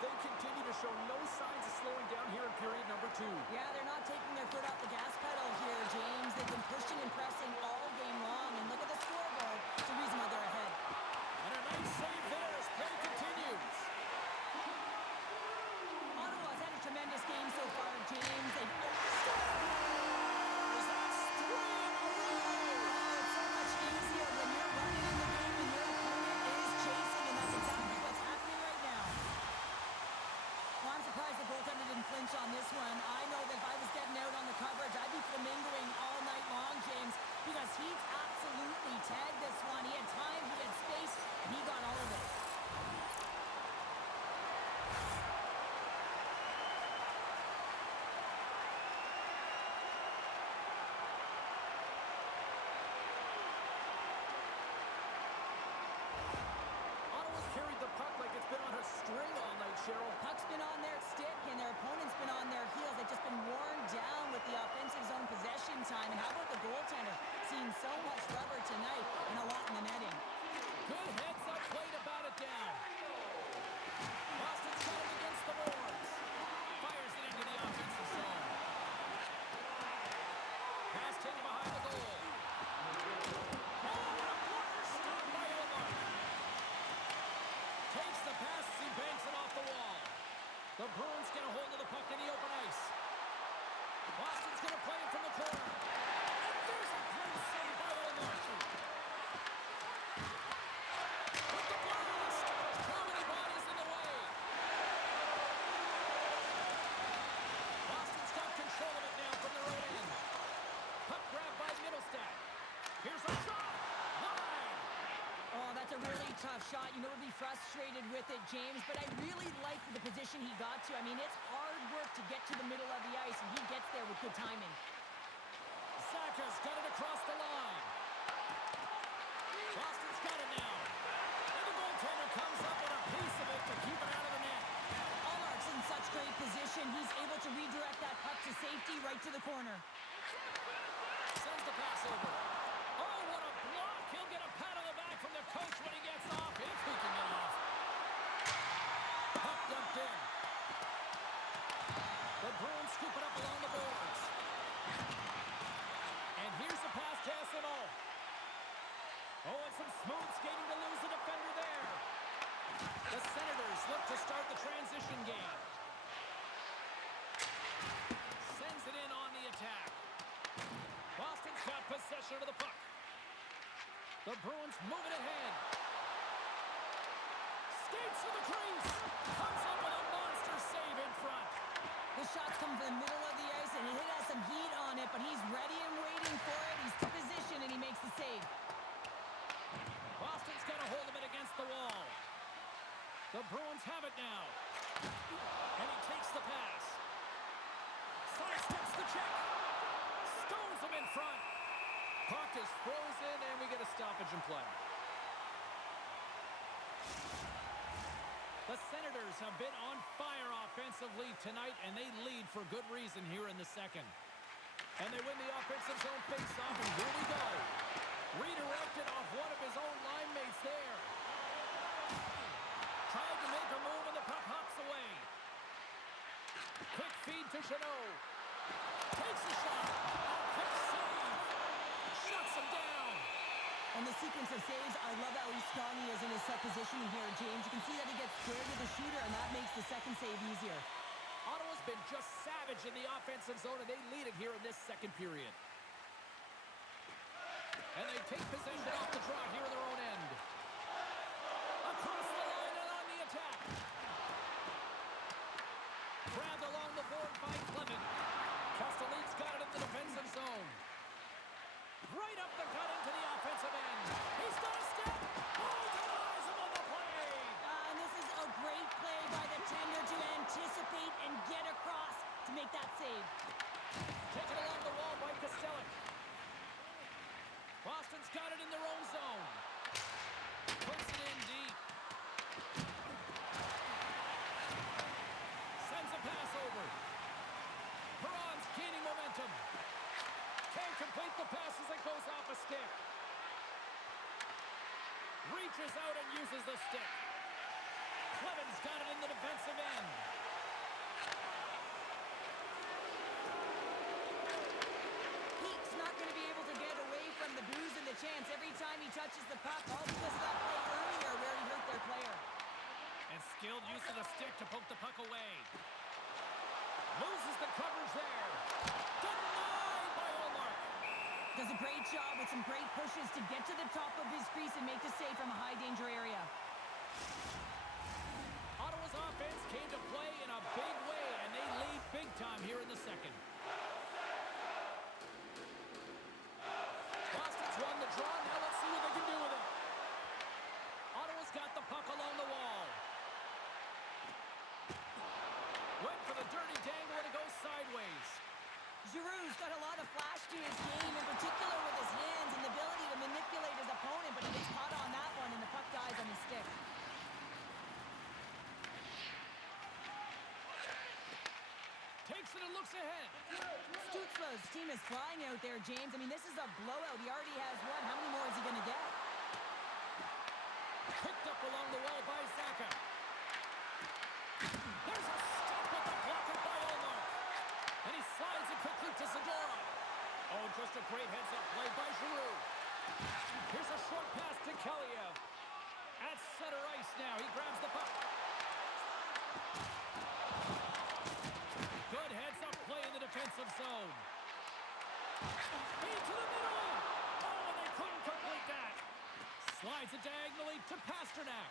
they continue to show no signs of slowing down here in period number 2. Yeah, they're not taking their foot off the gas pedal here, James. They've been pushing and pressing all game long, and look at the scoreboard. It's the reason why they're ahead. And a nice save there as play continues. Ottawa's had a tremendous game so far, James. They've That's 3 in a row. It's so much easier when you're running in the game and your opponent is chasing, and that's exactly what's happening right now. Well, I'm surprised the goaltender didn't flinch on this one. I know that if I was getting out on the coverage, I'd be flamingoing all night long, James, because he's absolutely tagged this one. He had time, he had space, and he got all of it. Ottawa's carried the puck like it's been on a string all night, Cheryl. Puck's been on their stick, and their opponent's been on their heels. They've just been worn down with the offensive zone possession time. And how about the goaltender? Seeing so much rubber tonight and a lot in the netting. Good heads-up play to bat it down. Boston's got it against the boards. Fires it into the offensive zone. Pass taken behind the goal. Oh, and a blocker stop by Omar. Takes the pass as he banks it off the wall. The Bruins get get a hold of the puck in the open ice. Boston's going to play it from the corner. And there's a great save by Omar. With the blast. Too many bodies in the way. Boston's got control of it now from their own end. Puck grab by Middlestat. Here's a shot. Line. Oh, that's a really tough shot. You know, we'd be frustrated with it, James, but I really like the position he got to. I mean, it's hard work to get to the middle of the ice, and he gets there with good timing. Saka's got it across the line. Boston's got it now. And the goaltender comes up with a piece of it to keep it out of the net. Allmark's in such great position. He's able to redirect that puck to safety right to the corner. Sends the pass over. Oh, what a block. He'll get a pat on the back from the coach when he gets off, if he can get off. Puck dumped in. The Bruins scoop it up along the boards. And here's the pass to SMO. Oh, and some smooth skating to lose the defender there. The Senators look to start the transition game. Sends it in on the attack. Boston's got possession of the puck. The Bruins move it ahead. Skates to the crease. Comes up with a monster save in front. The shots come from the middle of the ice, and it has some heat on it, but he's ready and waiting for it. He's to position, and he makes the save. Boston's got a hold of it against the wall. The Bruins have it now. And he takes the pass. Sidesteps the check. Stones him in front. Puck is frozen, and we get a stoppage in play. The Senators have been on fire offensively tonight, and they lead for good reason here in the second. And they win the offensive zone faceoff, and here we go. Redirected off one of his own line mates there. Tried to make a move, and the puck hops away. Quick feed to Chanot. Takes a shot. Quick save. Shuts him down. On the sequence of saves, I love how strong he is in his set positioning here, James. You can see that he gets squared to the shooter, and that makes the second save easier. Ottawa's been just savage in the offensive zone, and they lead it here in this second period. And they take possession off the draw here in their own end. Across the line and on the attack. Grabbed along the board by Clement. Castelline's got it in the defensive zone. Right up the gut into the offensive end. He's got a step. Oh, denies him on the play. And this is a great play by the tender to anticipate and get across to make that save. Taken along the wall by Castellic. Boston's got it in their own zone. Puts it in deep. Sends a pass over. Perron's gaining momentum. Can't complete the pass as it goes off a stick. Reaches out and uses the stick. Clement's got it in the defensive end. Peake's not going to be able to get away from the booze and the chance every time he touches the puck, all because of that play earlier where he hurt their player. And skilled use of the stick to poke the puck away. Loses the coverage there. Denied by Omar. Does a great job with some great pushes to get to the top of his crease and make the save from a high-danger area. Ottawa's offense came to play in a big way, and they lead big time here in the second. Boston's won the draw. Now let's see what they can do with it. Ottawa's got the puck along the wall. Went for the dirty dangle, and it goes sideways. Giroux's got a lot of flash to his game, in particular with his hands and the ability to manipulate his opponent, but he gets caught on that one, and the puck dies on his stick. Takes it and looks ahead. Stutzla's team is flying out there, James. I mean, this is a blowout. He already has one. How many more is he going to get? Picked up along the wall by Zaka. There's a step with the blocker by Omar. And he slides it quickly to Zadora. Oh, just a great heads-up play by Giroux. Here's a short pass to Kaliev. At center ice now. He grabs the puck. offensive zone. Into the middle. Oh, and they couldn't complete that. Slides it diagonally to Pasternak.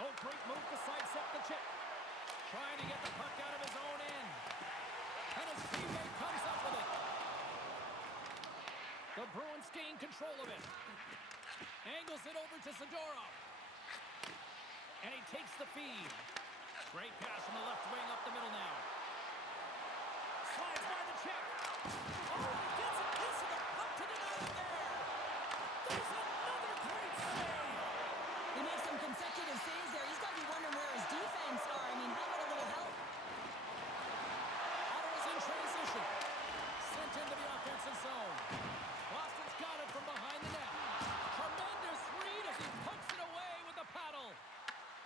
Oh, great move to sidestep the chip. Trying to get the puck out of his own end. And his teammate comes up with it. The Bruins gain control of it. Angles it over to Zadorov. And he takes the feed. Great pass from the left wing up the middle now. Slides by the check. Oh, he gets a piece of the puck to deny it there. There's another great save. He makes some consecutive saves there. He's got to be wondering where his defense are. I mean, how about a little help? Ottawa's in transition. Sent into the offensive zone. Boston's got it from behind the net. Tremendous read as he pokes it away with the paddle.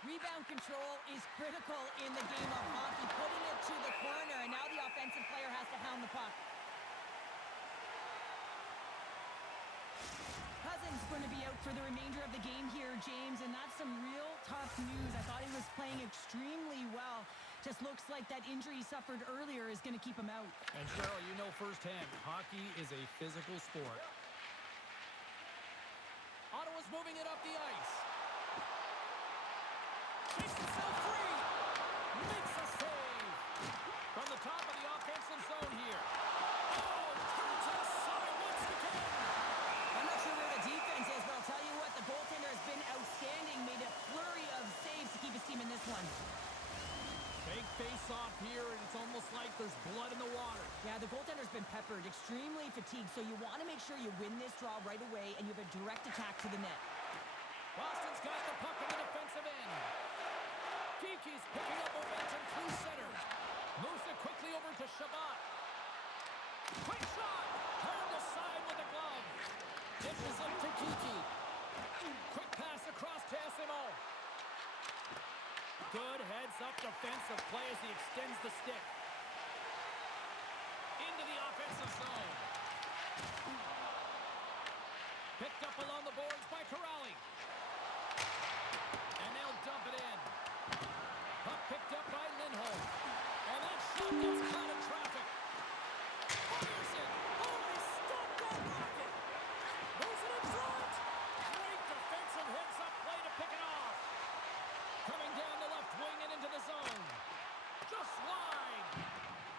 Rebound control is critical in the game of hockey. Putting it to the corner, and now the offensive player has to hound the puck. Cousin's going to be out for the remainder of the game here, James, and that's some real tough news. I thought he was playing extremely well. Just looks like that injury he suffered earlier is going to keep him out. And Cheryl, you know firsthand, hockey is a physical sport. Ottawa's moving it up the ice. Takes himself free. Makes a save. From the top of the offensive zone here. Oh, turns it aside once again. I'm not sure where the defense is, but I'll tell you what, the goaltender has been outstanding. Made a flurry of saves to keep his team in this one. Big face-off here, and it's almost like there's blood in the water. Yeah, the goaltender's been peppered, extremely fatigued, so you want to make sure you win this draw right away, and you have a direct attack to the net. Boston's got the puck in the defensive end. Geeky's picking up momentum through center. Moves it quickly over to Shabbat. Quick shot! Turned aside with a glove. Dishes it to Geeky. Quick pass across to SMO. Good heads-up defensive play as he extends the stick. Into the offensive zone. Picked up along the boards by Corrali. And they'll dump it in. Puck picked up by Lindholm. And that shot gets caught in traffic. Fires it. Oh, he stopped that rocket. Moves it in front. Great defensive heads-up play to pick it off. Coming down the left wing and into the zone. Just wide.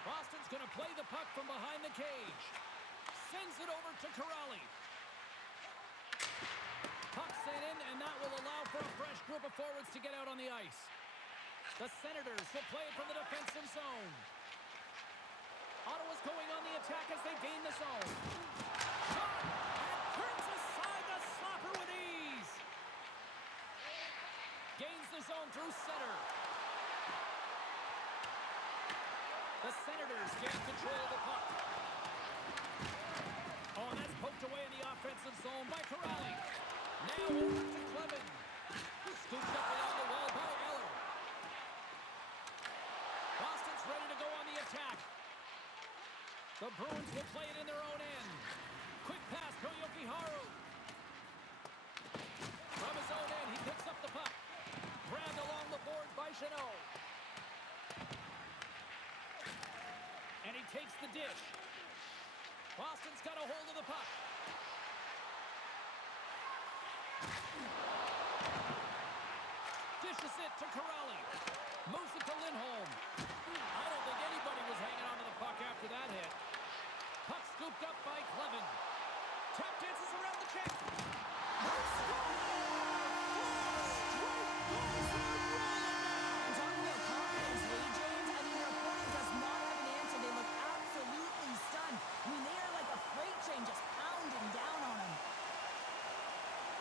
Boston's going to play the puck from behind the cage. Sends it over to Corrali. Puck sent in, and that will allow for a fresh group of forwards to get out on the ice. The Senators will play it from the defensive zone. Ottawa's going on the attack as they gain the zone. Shot! And turns aside the stopper with ease. Gains the zone through center. The Senators gain control of the puck. Oh, and that's poked away in the offensive zone by Corrali. Now over to Clement. Scooped up along the wall by Eller. Boston's ready to go on the attack. The Bruins will play it in their own end. Quick pass to Yokiharu. From his own end, he picks up the puck. Grabbed along the boards by Chanot. And he takes the dish. Boston's got a hold of the puck. Dishes it to Corrali. Moves it to Lindholm. I don't think anybody was hanging onto the puck after that hit. Puck scooped up by Clement. Tap dances around the check. Talking about confidence, hey, James? I mean, their opponent does not have an answer. They look absolutely stunned. I mean, they are like a freight train just pounding down on them.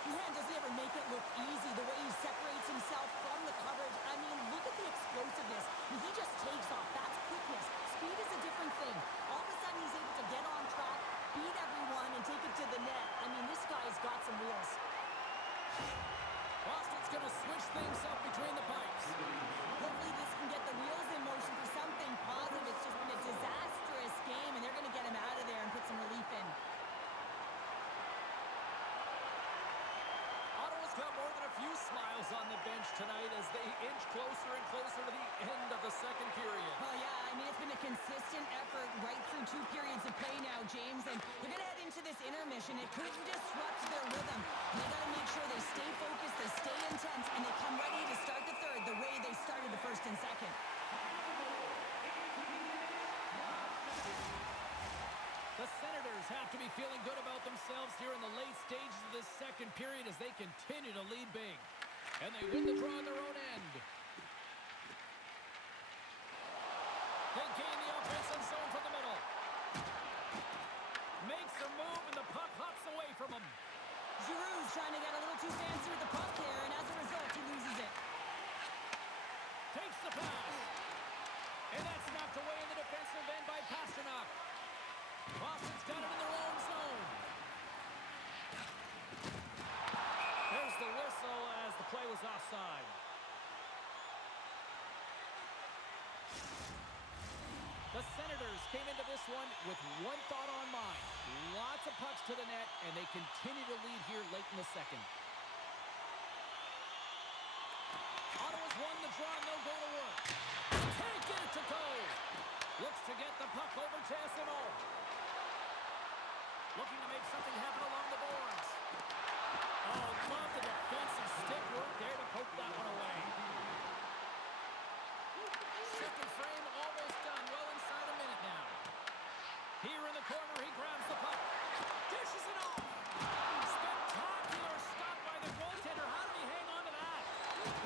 Man, does he ever make it look easy, the way he separates himself from the coverage. I mean, look at the explosiveness. I mean, he just takes off. That's quickness. Speed is a different thing. All of a sudden, he's able to get on track, beat everyone, and take it to the net. I mean, this guy's got some wheels. Boston's going to switch things up between the pipes. Hopefully, this can get the wheels in motion for something positive. It's just been a disastrous game, and they're going to get him out of there and put some relief in. Ottawa's got more than a few few smiles on the bench tonight as they inch closer and closer to the end of the second period. Well, yeah, I mean, it's been a consistent effort right through 2 periods of play now, James, and they're going to head into this intermission. It could disrupt their rhythm. And they got to make sure they stay focused, they stay intense, and they come ready to start the third the way they started the first and second. The Senators have to be feeling good about themselves here in the late stages of this second period as they continue to lead big. And they win the draw on their own end. They gain the offensive zone from the middle. Makes a move and the puck hops away from him. Giroux's trying to get a little too fancy with the puck here, and as a result, he loses it. Takes the pass. And that's knocked away in the defensive end by Pasternak. Boston's got it in their own zone. There's the whistle as the play was offside. The Senators came into this one with one thought on mind. Lots of pucks to the net, and they continue to lead here late in the second. Ottawa's won the draw, and they'll go to work. Can't get it to go. Looks to get the puck over to SMO. Looking to make something happen along the boards. Oh, love the defensive stick work there to poke that one away. Second frame almost done. Well inside a minute now. Here in the corner, he grabs the puck. Dishes it off. Spectacular stop by the goaltender. How did he hang on to that?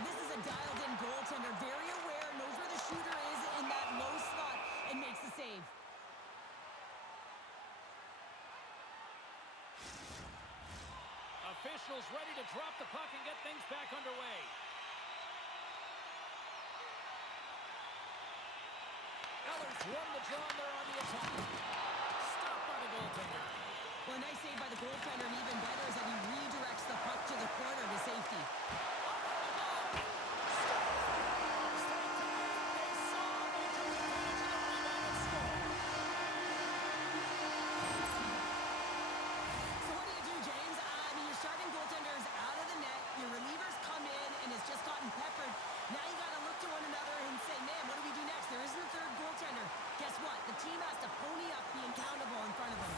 This is a dialed-in goaltender, very aware, knows where the shooter is in that low slot, and makes the save. Officials ready to drop the puck and get things back underway. Eller's won the draw and they're on the attack. Stopped by the goaltender. Well, a nice save by the goaltender, and even better is that he redirects the puck to the corner to safety. So what do you do, James? I mean, your starting goaltender's out of the net, your relievers come in and has just gotten peppered. Now you got to look to one another and say, man, what do we do next? There isn't a third goaltender. Guess what? The team has to pony up, be accountable in front of them.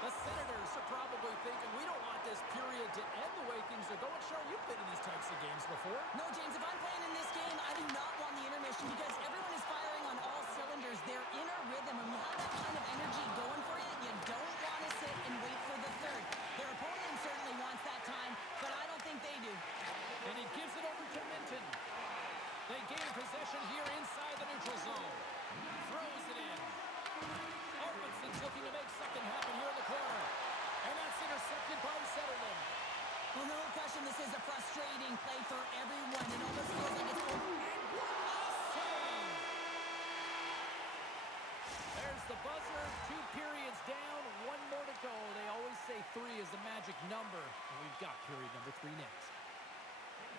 The Senators are probably thinking, we don't want this period to end the way things are going. Cheryl, you've been in these types of games before. No, James, if I'm playing in this game, I do not want the intermission because everyone is firing on all cylinders. They're in a rhythm. When you have that kind of energy going for you, you don't want to sit and wait for the third. Their opponent certainly wants that time, but I don't think they do. And he gives it over to Minton. They gain possession here inside the neutral zone. Throws it in. Arvidsson's looking to make something happen here in the corner. And that's intercepted by Zetterlund. Well, no question, this is a frustrating play for everyone. It almost feels like it's over. There's the buzzer. 2 periods down. 1 more to go. They always say 3 is the magic number. And we've got period number 3 next.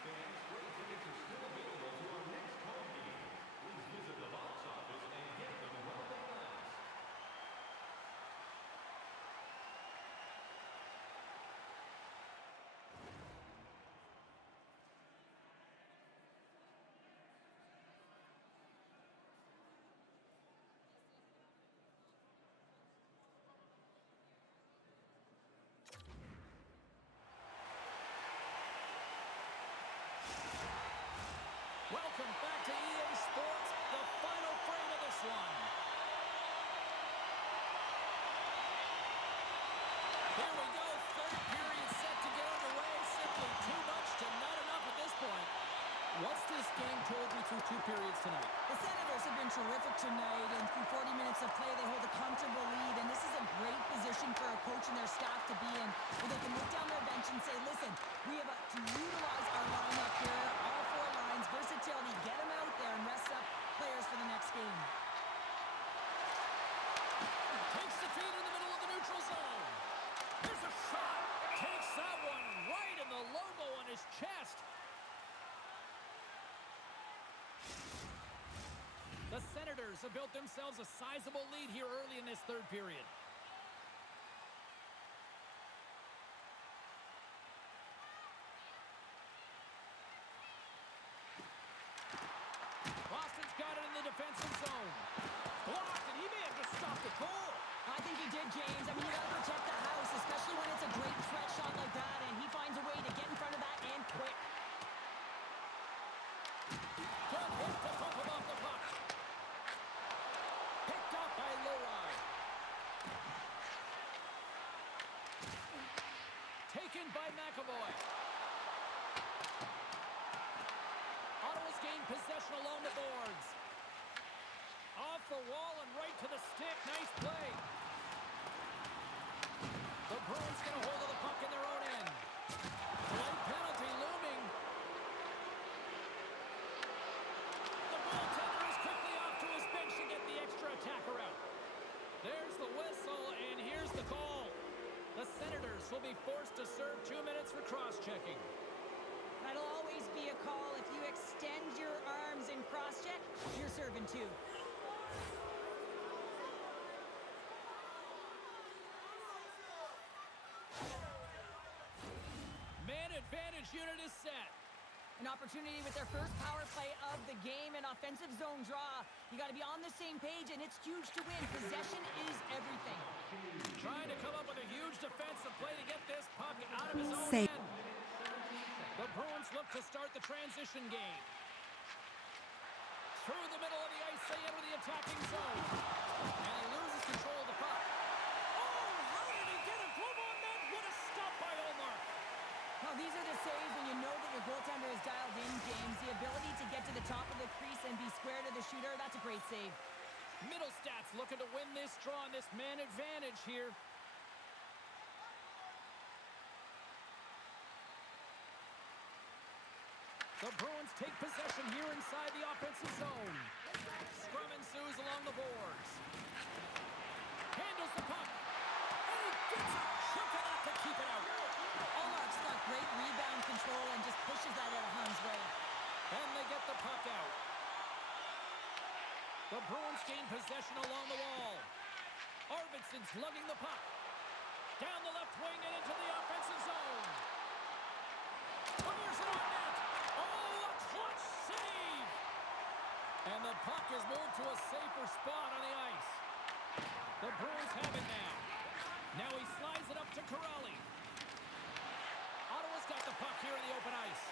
Fans, great tickets are still available to our next home game. Please visit the box office and get them while they last. Welcome back to EA Sports, the final frame of this one. Here we go, third period set to get underway. Simply too much to not enough at this point. What's this game told you through 2 periods tonight? The Senators have been terrific tonight, and through 40 minutes of play, they hold a comfortable lead, and this is a great position for a coach and their staff to be in, where they can look down their bench and say, listen, we have to utilize our lineup here, all 4 lines, versatility, get them out there and rest up players for the next game. Takes the feed in the middle of the neutral zone. Here's a shot. Takes that one right in the logo on his chest. Senators have built themselves a sizable lead here early in this third period. Boston's got it in the defensive zone. Blocked, and he may have just stopped the goal. I think he did, James. I mean, you got to protect the house, especially when it's a great threat shot like that, and he finds a way to get in front of that and quick. Good hit to pump him off the puck. Picked up by Lowry. Taken by McAvoy. Ottawa's gained possession along the boards. Off the wall and right to the stick. Nice play. The Bruins get a hold of the puck in their own end. Late penalty looming. The goaltender is quickly off to his bench to get the extra attacker out. There's the whistle, and here's the call. The Senators will be forced to serve 2 minutes for cross-checking. That'll always be a call. If you extend your arms in cross-check, you're serving two. Man advantage unit is set. An opportunity with their first power play of the game, an offensive zone draw. You got to be on the same page, and it's huge to win. Possession is everything. Trying to come up with a huge defensive play to get this puck out of his own Save. end. The Bruins look to start the transition game. Through the middle of the ice, they enter the attacking zone. And he loses control of the puck. Oh, how did he get a glove on that? What a stop by Omar. Now, these are the saves when you know that your goaltender is dialed in, James. The ability to get to the top of the crease and be square to the shooter, that's a great save. Middle stats looking to win this draw on this man advantage here. The Bruins take possession here inside the offensive zone. Scrum ensues along the boards. Handles the puck. And he gets a chunk of that to keep it out. Allmark's got great rebound control and just pushes that out of harm's way. And they get the puck out. The Bruins gain possession along the wall. Arvidsson's lugging the puck. Down the left wing and into the offensive zone. Fires it on net. Oh, a clutch save. And the puck is moved to a safer spot on the ice. The Bruins have it now. Now he slides it up to Corrali. Ottawa's got the puck here in the open ice.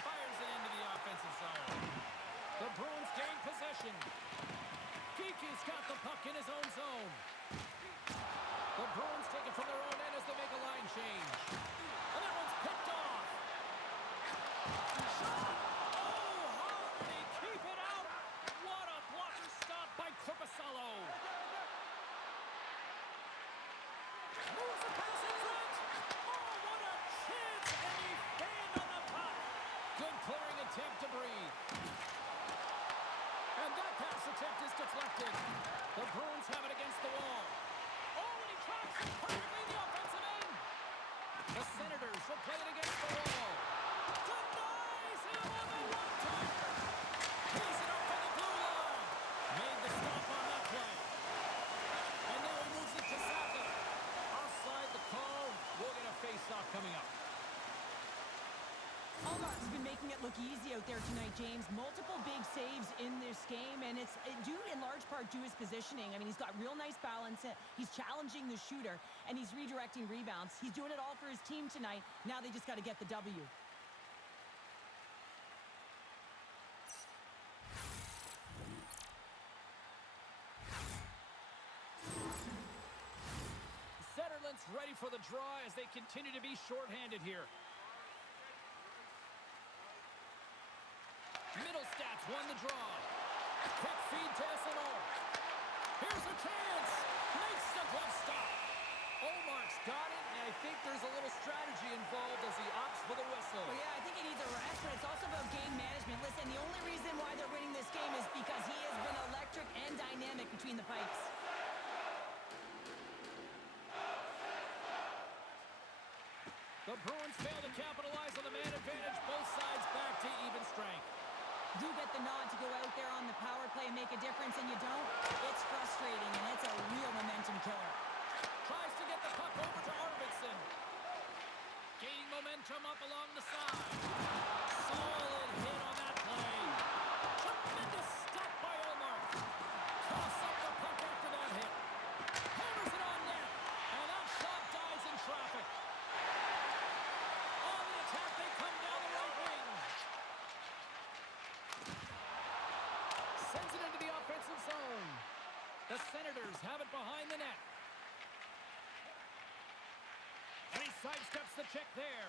Fires it into the offensive zone. The Bruins gain possession. Geeky's got the puck in his own zone. The Bruins take it from their own end as they make a line change. And that one's picked off. Shot! Oh, how did he keep it out? What a blocker stop by Korpisalo. Moves the pass in front. Oh, what a chance! And he fanned on the puck. Good clearing attempt to breathe. And that pass attempt is deflected. The Bruins have it against the wall. Oh, and he tracks it perfectly in the offensive end. The Senators will play it against the wall. Denies him on the one-timer. He's it up for the blue line. Made the stop on that play. And now he moves it to Saka. Offside the call. We'll get a face-off coming up. Allmark's been making it look easy out there tonight, James. Multiple big saves in this game, and it's due in large part to his positioning. I mean, he's got real nice balance. He's challenging the shooter, and he's redirecting rebounds. He's doing it all for his team tonight. Now they just got to get the W. Zetterlund's ready for the draw as they continue to be shorthanded here. Middle stats won the draw. Quick feed to SNO. Here's a chance. Makes the glove stop. Olmark's got it, and I think there's a little strategy involved as he opts for the whistle. Well, yeah, I think he needs a rest, but it's also about game management. Listen, the only reason why they're winning this game is because he has been electric and dynamic between the pipes. The Bruins fail to capitalize on the man advantage. Both sides back to even strength. Do get the nod to go out there on the power play and make a difference and you don't, it's frustrating and it's a real momentum killer. Tries to get the puck over to Arvidsson. Gaining momentum up along the side. Solid hit on that play. Tremendous stop by Ullmark. Coughs up the puck after that hit. Hammers it on net. And that shot dies in traffic. On the attack, they come down the right wing. Sends it into the offensive zone. The Senators have it behind the net. And he sidesteps the check there.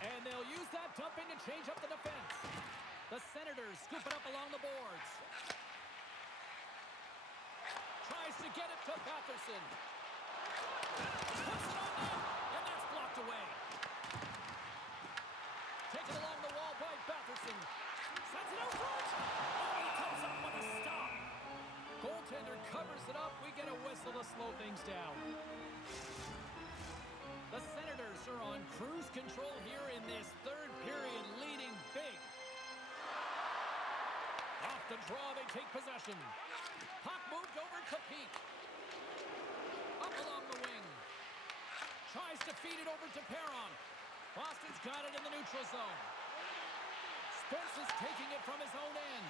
And they'll use that dump in to change up the defense. The Senators scoop it up along the boards. Tries to get it to Batherson. Puts it on net, and that's blocked away. Taken along the wall by Batherson. Sends it out front. Oh, he comes up with a stop. Goaltender covers it up. We get a whistle to slow things down. The Senators are on cruise control here in this third period, leading big. Off the draw, they take possession. Puck moved over to Peak. Up along the wing. Tries to feed it over to Perron. Boston's got it in the neutral zone. Spence is taking it from his own end.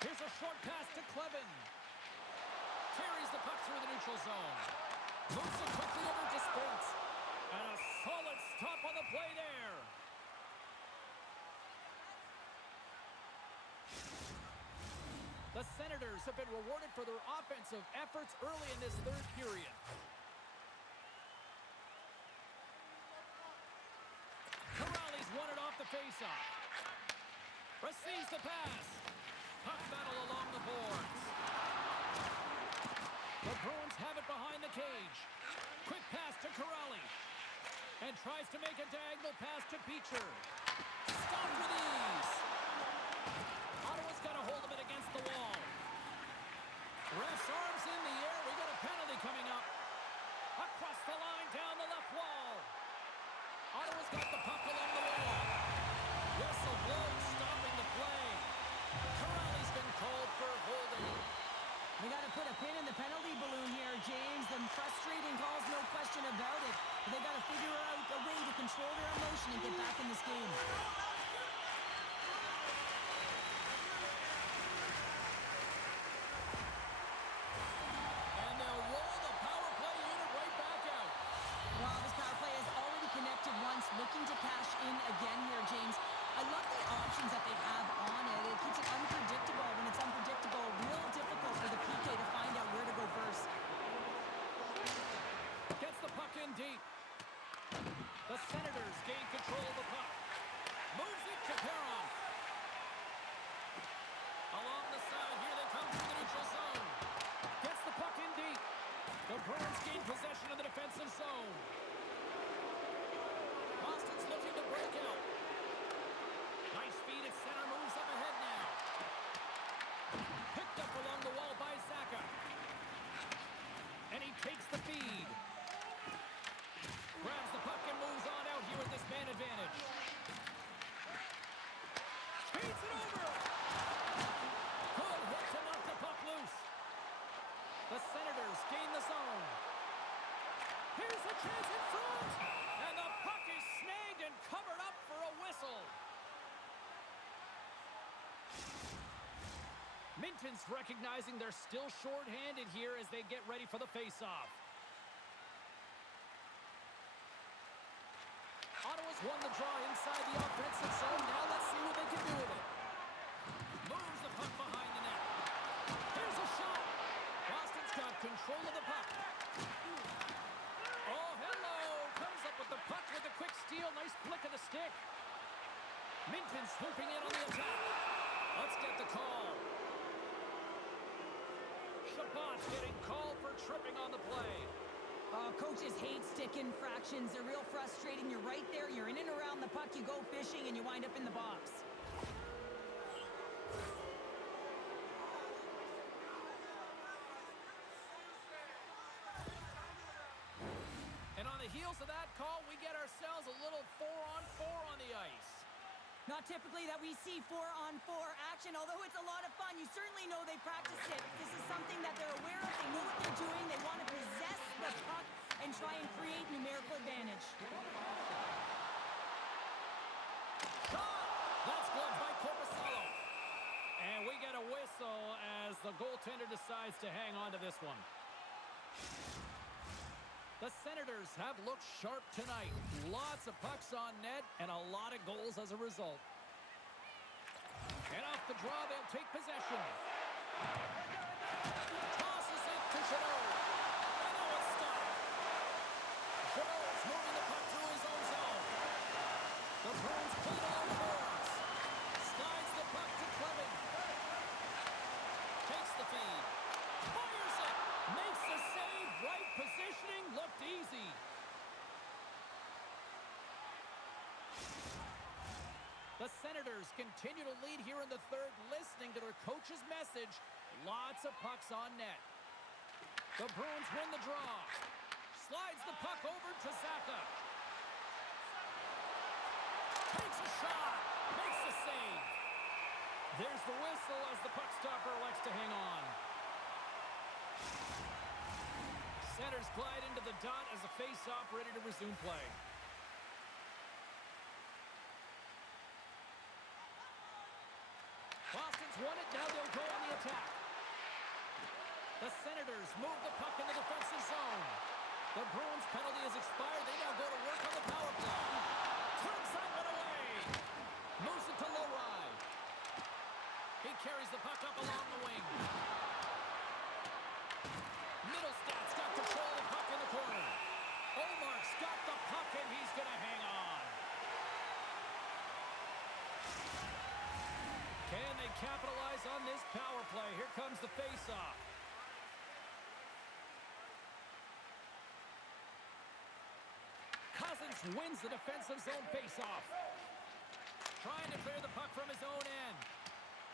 Here's a short pass to Clevin. Carries the puck through the neutral zone. Moves it quickly over to Spence. And a solid stop on the play there. The Senators have been rewarded for their offensive efforts early in this third period. Corrales won it off the faceoff. Receives the pass. Puck battle along the boards. The Bruins have it behind the cage. Quick pass to Corrales. And tries to make a diagonal pass to Beecher. Stopped with ease. Ottawa's got a hold of it against the wall. Ref's arms in the air. We got a penalty coming up. Across the line, down the left wall. Ottawa's got the puck along the wall. Whistle blows, stopping the play. Corrales been called for holding. We got to put a pin in the penalty balloon here, James. The frustrating calls, no question about it. But they got to figure out a way to control their emotion and get back in this game. And they'll roll the power play unit right back out. Well, this power play has already connected once, looking to cash in again here, James. I love the options that they have on it. It keeps it unpredictable. When it's unpredictable, real difficult for the PK to find out where to go first. Gets the puck in deep. The Senators gain control of the puck. Moves it to Perron. Along the side, here they come through the neutral zone. Gets the puck in deep. The Bruins gain possession of the defensive zone. Boston's looking to break out. Nice feed at center, moves up ahead now. Picked up along the wall by Zaka. And he takes the feed. Grabs the puck and moves on out here with this man advantage. Feeds it over. Good hit to knock the puck loose. The Senators gain the zone. Here's a chance in front. And the puck is snagged and covered up for a whistle. Minton's recognizing they're still short-handed here as they get ready for the face-off. Ottawa's won the draw inside the offensive zone. Now let's see what they can do with it. Moves the puck behind the net. Here's a shot. Boston's got control of the puck. Oh, hello. Comes up with the puck with a quick steal. Nice flick of the stick. Minton swooping in on the attack. Let's get the call. Chabot's getting called for tripping on the play. Coaches hate stick infractions. They're real frustrating. You're right there. You're in and around the puck. You go fishing, and you wind up in the box. And on the heels of that call, we get ourselves a little 4-on-4 on the ice. Not typically that we see 4-on-4 action, although it's a lot of fun. You certainly know they practiced it. This is something that they're aware of. They know what they're doing. They want to possess the puck and try and create numerical advantage. Shot! That's blocked by Corpusalo. And we get a whistle as the goaltender decides to hang on to this one. The Senators have looked sharp tonight. Lots of pucks on net and a lot of goals as a result. And off the draw, they'll take possession. Tosses it to Janot. And now it's stopped. Janot's moving the puck through his own zone. The Bruins play it along boards. Slides the puck to Clevin. Takes the feed. Fires it. Makes the save. Right positioning. Looked easy. The Senators continue to lead here in the third, listening to their coach's message. Lots of pucks on net. The Bruins win the draw. Slides the puck over to Zaka. Takes a shot. Makes the save. There's the whistle as the puck stopper elects to hang on. Centers glide into the dot as a face-off ready to resume play. Boston's won it, now they'll go on the attack. The Senators move the puck in the defensive zone. The Bruins penalty has expired. They now go to work on the power play. Turns that one away. Moves it to Lowry. He carries the puck up along the wing. Middlestad's got control of the puck in the corner. Omark's got the puck and he's going to hang on. Can they capitalize on this power play? Here comes the face-off. Cousins wins the defensive zone face-off. Trying to clear the puck from his own end.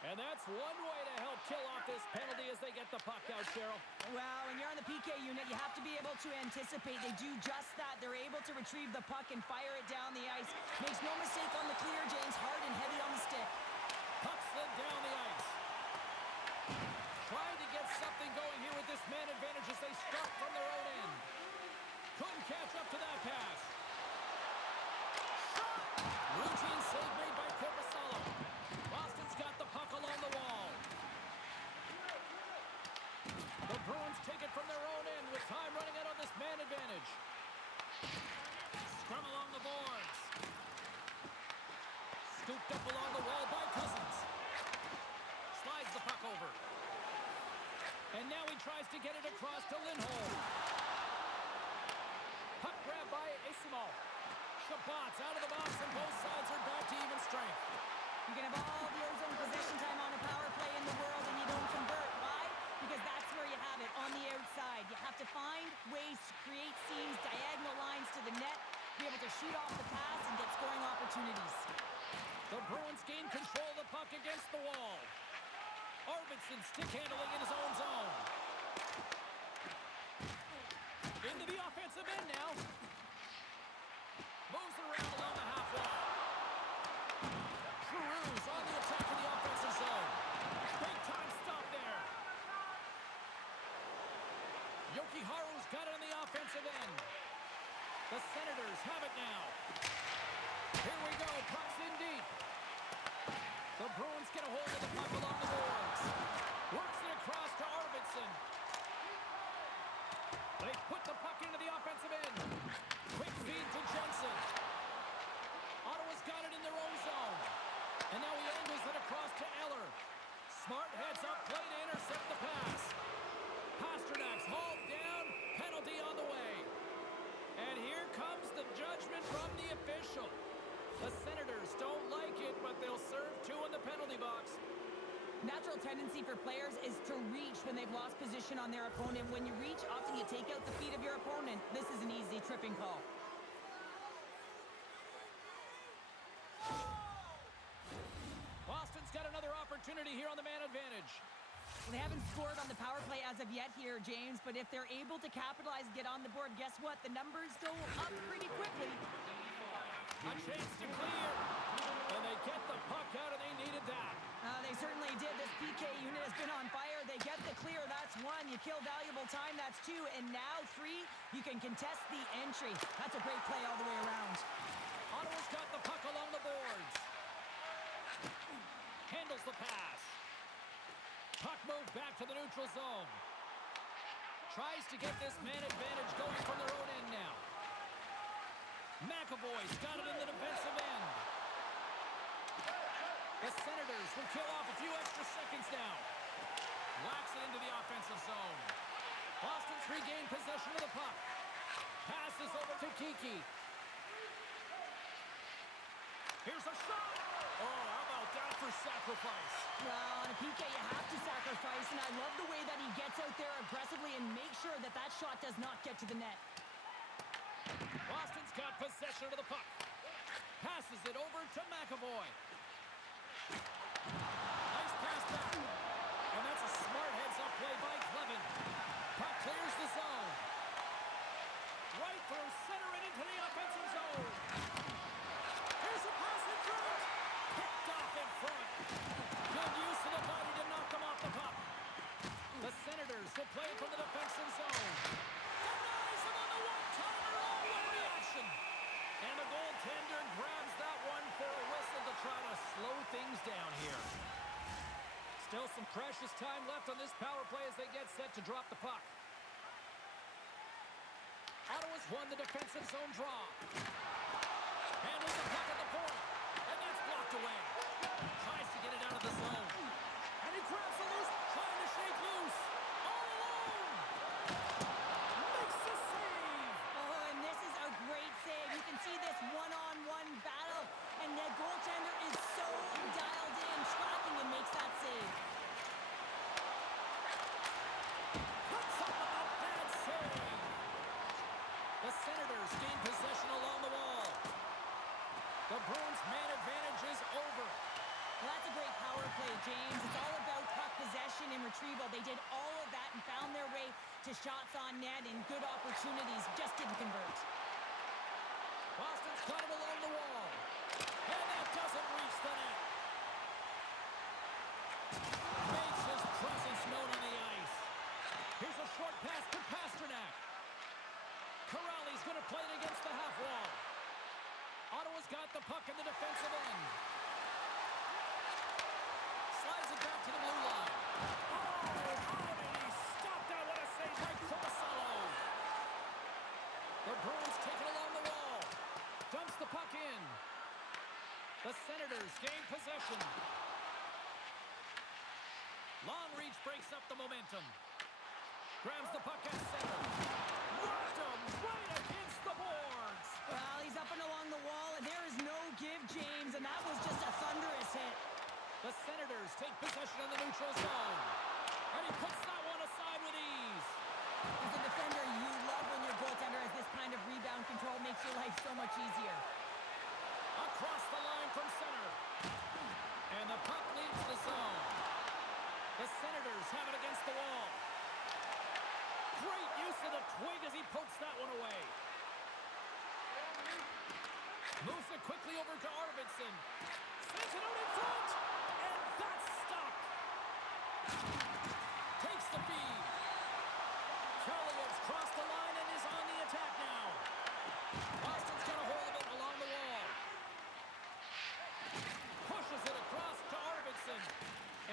And that's one way to help kill off this penalty as they get the puck out, Cheryl. Well, when you're on the PK unit, you have to be able to anticipate. They do just that. They're able to retrieve the puck and fire it down the ice. Makes no mistake on the clear, James. Hard and heavy on the stick. Puck slid down the ice. Trying to get something going here with this man advantage as they struck from their own end. Couldn't catch up to that pass. Routine save made by Corpusalo. Boston's got the puck along the wall. The Bruins take it from their own end with time running out on this man advantage. Scrum along the boards. Scooped up along the wall by Cousins. Slides the puck over. And now he tries to get it across to Lindholm. Puck grab by Isimo. Shabbat's out of the box and both sides are back to even strength. You can have all the ozone possession time on a power play in the world and you don't convert. Why? Because that's where you have it, on the outside. You have to find ways to create seams, diagonal lines to the net, be able to shoot off the pass and get scoring opportunities. The Bruins gain control of the puck against the wall. Arvidsson stick handling in his own zone. Into the offensive end now. Moves around along the half wall. Giroux's on the attack in the offensive zone. Big time stop there. Jokiharju's got it on the offensive end. The Senators have it now. Here we go, puck's in deep. The Bruins get a hold of the puck along the boards. Works it across to Arvidsson. They put the puck into the offensive end. Quick feed to Jensen. Ottawa's got it in their own zone. And now he angles it across to Eller. Smart heads up, play to intercept the pass. Pasternak's hauled down, penalty on the way. And here comes the judgment from the official. The Senators don't like it, but they'll serve two in the penalty box. Natural tendency for players is to reach when they've lost position on their opponent. When you reach, often you take out the feet of your opponent. This is an easy tripping call. Boston's got another opportunity here on the man advantage. They haven't scored on the power play as of yet here, James, but if they're able to capitalize and get on the board, guess what? The numbers go up pretty quickly. A chance to clear, and they get the kill valuable time, that's 2. And now 3, you can contest the entry. That's a great play all the way around. Ottawa's got the puck along the boards. Handles the pass. Puck moved back to the neutral zone. Tries to get this man advantage going from their own end now. McAvoy's got it in the defensive end. The Senators will kill off a few extra seconds now. Whacks it into the offensive zone. Boston's regained possession of the puck. Passes over to Kiki. Here's a shot. Oh, how about that for sacrifice? Well, on a PK, you have to sacrifice, and I love the way that he gets out there aggressively and makes sure that that shot does not get to the net. Boston's got possession of the puck. Passes it over to McAvoy. Nice pass back. And that's a smart heads-up play by Clevin. Puck clears the zone. Right through center and into the offensive zone. Here's a pass in front. Picked off in front. Good use of the body to knock them off the puck. The Senators will play from the defensive zone. Denies him on the one-timer. All reaction. And the goaltender grabs that one for a whistle to try to slow things down here. Still some precious time left on this power play as they get set to drop the puck. Ottawa's won the defensive zone draw. Handles the puck at the point. And that's blocked away. Tries to get it out of the zone. And he grabs the loose, trying to shake loose. All alone. Makes the save. Oh, and this is a great save. You can see this one-on-one battle, and the goaltender is so dialed in, tracking and makes that save. Puts up a bad save. The Senators gain possession along the wall. The Bruins' man advantage is over. Well, that's a great power play, James. It's all about puck possession and retrieval. They did all of that and found their way to shots on net and good opportunities. Just didn't convert. Boston's got it along the wall. And that doesn't reach the net. Makes his presence known on the ice. Here's a short pass to Pasternak. Corrali's going to play it against the half wall. Ottawa's got the puck in the defensive end. Slides it back to the blue line. Oh, how did he stop that? What a save by Corsello. The Bruins take it along the wall. Dumps the puck in. The Senators gain possession. Long reach breaks up the momentum. Grabs the puck at center. Rocked him right against the boards. Well, he's up and along the wall, and there is no give, James, and that was just a thunderous hit. The Senators take possession of the neutral zone. And he puts that one aside with ease. As a defender, you love when your goaltender has this kind of rebound control. Makes your life so much easier. Across the line from center. And the puck leaves the zone. The Senators have it against the wall. Great use of the twig as he pokes that one away. Moves it quickly over to Arvidsson. Sends it out in front. And that's stopped. Takes the feed. Kelly's crossed the line and is on the attack now. Boston's got a hold of it along the wall. Pushes it across to Arvidsson.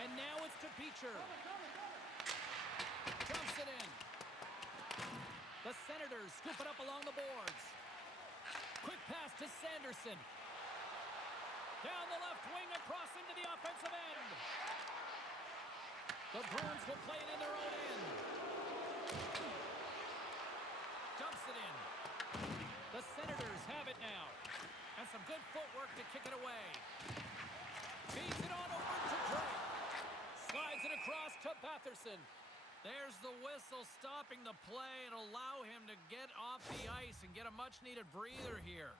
And now it's to Beecher. Dumps it in. The Senators scoop it up along the boards. Quick pass to Sanderson. Down the left wing across into the offensive end. The Bruins will play it in their own end. Dumps it in. The Senators have it now. And some good footwork to kick it away. Feeds it on over to Drake. Slides it across to Batherson. There's the whistle stopping the play and allow him to get off the ice and get a much-needed breather here.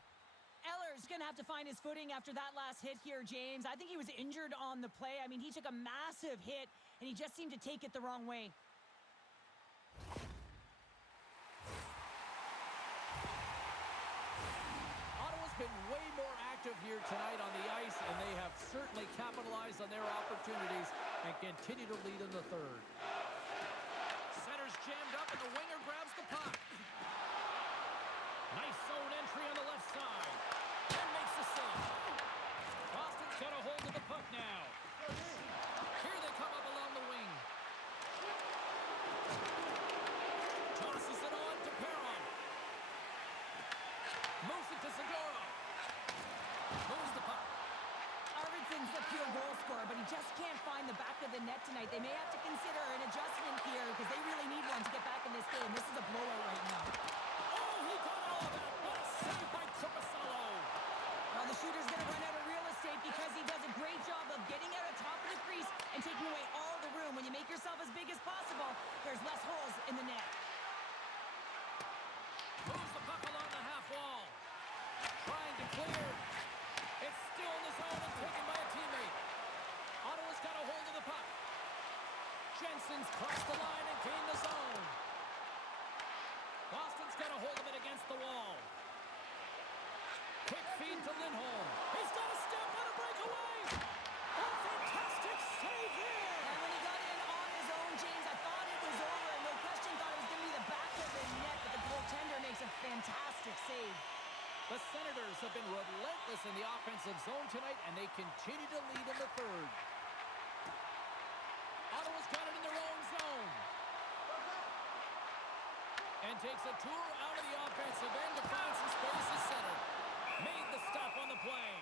Eller's going to have to find his footing after that last hit here, James. I think he was injured on the play. I mean, he took a massive hit, and he just seemed to take it the wrong way. Ottawa's been way more active here tonight on the ice, and they have certainly capitalized on their opportunities and continue to lead in the third. Centers and the winger grabs the puck. Nice zone entry on the left side. And makes the save. Boston's got a hold of the puck now. Here they come up along the wing. Tosses it on to Perron. Moves it to Segura. Moves the puck. Arvidsson's a pure goal scorer, but he just can't find the back of the net tonight. They may have to consider an adjustment here because they really need one to get back in this game. This is a blowout right now. Oh, he got all of that. What a save by Korpisalo. Well, the shooter's going to run out of real estate because he does a great job of getting out of top of the crease and taking away all the room. When you make yourself as big as possible, there's less holes in the net. Moves the puck along the half wall. Trying to clear. It's still in the zone and taken by a teammate. Ottawa's got a hold of the puck. Jensen's crossed the line and gained the zone. Boston's got a hold of it against the wall. Quick feed to Lindholm. He's got a step on a breakaway. Oh, fantastic save here. And when he got in on his own, James, I thought it was over. And no question thought it was going to be the back of the net, but the goaltender makes a fantastic save. The Senators have been relentless in the offensive zone tonight, and they continue to lead in the third. Ottawa's got it in their own zone. And takes a tour out of the offensive end to find some space at center. Made the stop on the play.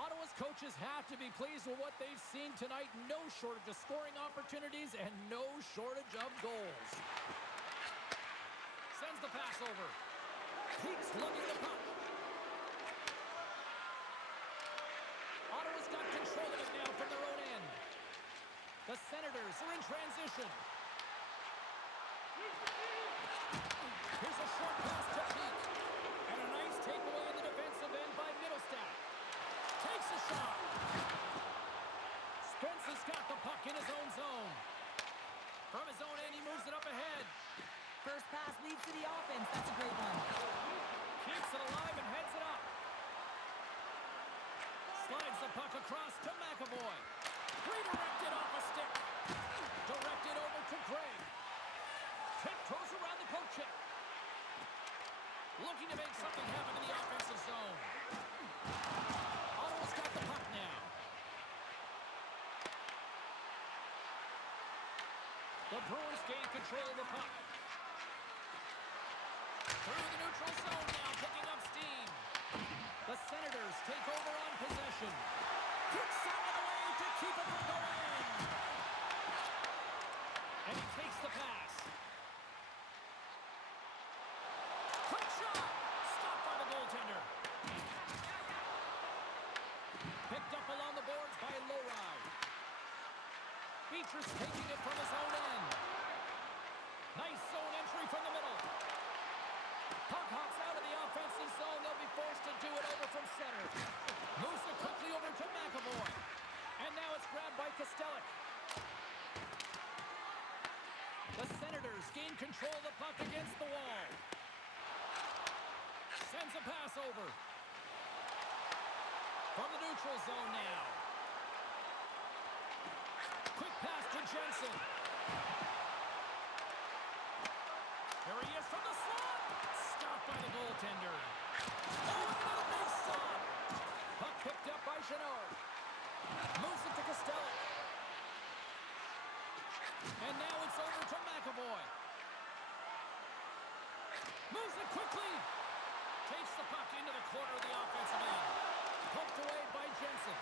Ottawa's coaches have to be pleased with what they've seen tonight. No shortage of scoring opportunities and no shortage of goals. Sends the pass over. Keeps lugging the puck. Ottawa's got control of it now from their own end. The Senators are in transition. Here's a short pass to Peak. And a nice takeaway in the defensive end by Middlestat. Takes a shot. Spence has got the puck in his own zone. From his own end, he moves it up ahead. First pass leads to the offense. That's a great one. Keeps it alive and heads it up. Slides the puck across to McAvoy. Redirected off a stick. Directed over to Gray. Tiptoes around the poke check. Looking to make something happen in the offensive zone. Ottawa's got the puck now. The Bruins gain control of the puck. Through the neutral zone now, picking up steam. The Senators take over on possession. Kicks out of the way to keep it from going in. And he takes the pass. Quick shot! Stopped by the goaltender. Picked up along the boards by Lowride. Beecher's taking it from his own end. Nice zone entry from the middle. Puck hops out of the offensive zone. They'll be forced to do it over from center. Moves it quickly over to McAvoy. And now it's grabbed by Kostelic. The Senators gain control of the puck against the wall. Sends a pass over. From the neutral zone now. Quick pass to Jensen. Here he is from the slot. Stopped by the goaltender. Oh, another big stop. Puck picked up by Chenard. Moves it to Kostelic. And now it's over to McAvoy. Moves it quickly. Takes the puck into the corner of the offensive end. Poked away by Jensen.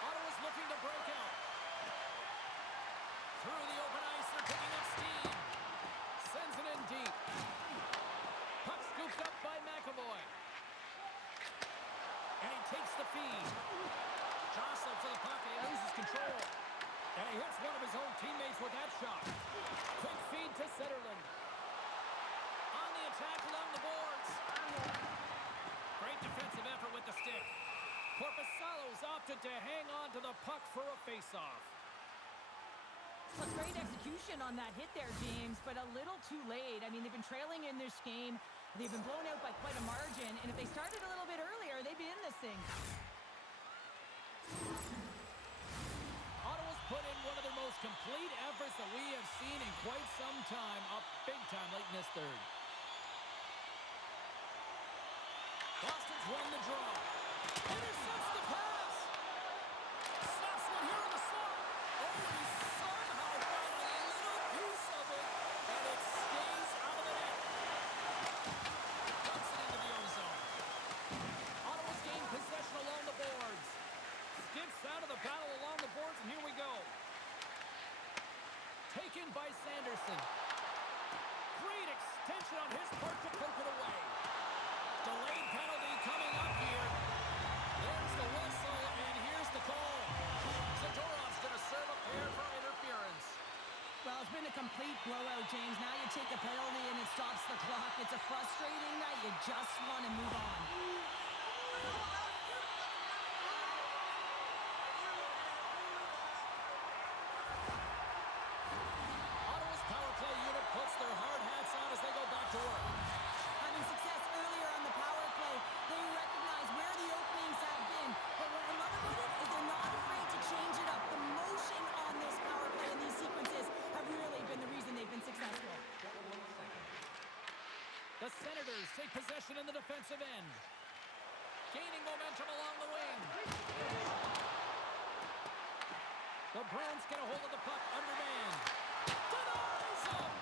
Ottawa's looking to break out. Through the open ice, they're picking up steam. Sends it in deep. Puck scooped up by McAvoy. And he takes the feed. Jostled for the puck and he loses control. And he hits one of his own teammates with that shot. Quick feed to Zetterlund. On the attack along the boards. Great defensive effort with the stick. Korpisalo's opted to hang on to the puck for a face-off. Well, great execution on that hit there, James, but a little too late. I mean, they've been trailing in this game. They've been blown out by quite a margin, and if they started a little bit earlier, they'd be in this thing. put in one of their most complete efforts that we have seen in quite some time, up big time late in this third. Boston's won the draw. Intercepts the pass. Snaps one here in the slot. Oh, he somehow got a little piece of it, and it stays out of the net. Dumps it into the ozone. Ottawa's gained possession along the boards. Skips out of the battle along the boards, and here we go. Taken by Sanderson. Great extension on his part to poke it away. Delayed penalty coming up here. There's the whistle, and here's the call. Zadorov's going to serve a pair for interference. Well, it's been a complete blowout, James. Now you take a penalty and it stops the clock. It's a frustrating night. You just want to move on. Ottawa's power play unit puts their hard hats on as they go back to work. Having success earlier on the power play, they recognize where the openings have been. But what I love about it is they're not afraid to change it up. The motion on this power play and these sequences have really been the reason they've been successful. The Senators take possession in the defensive end. Gaining momentum along the wing. The Bruins get a hold of the puck undermanned. Denies him!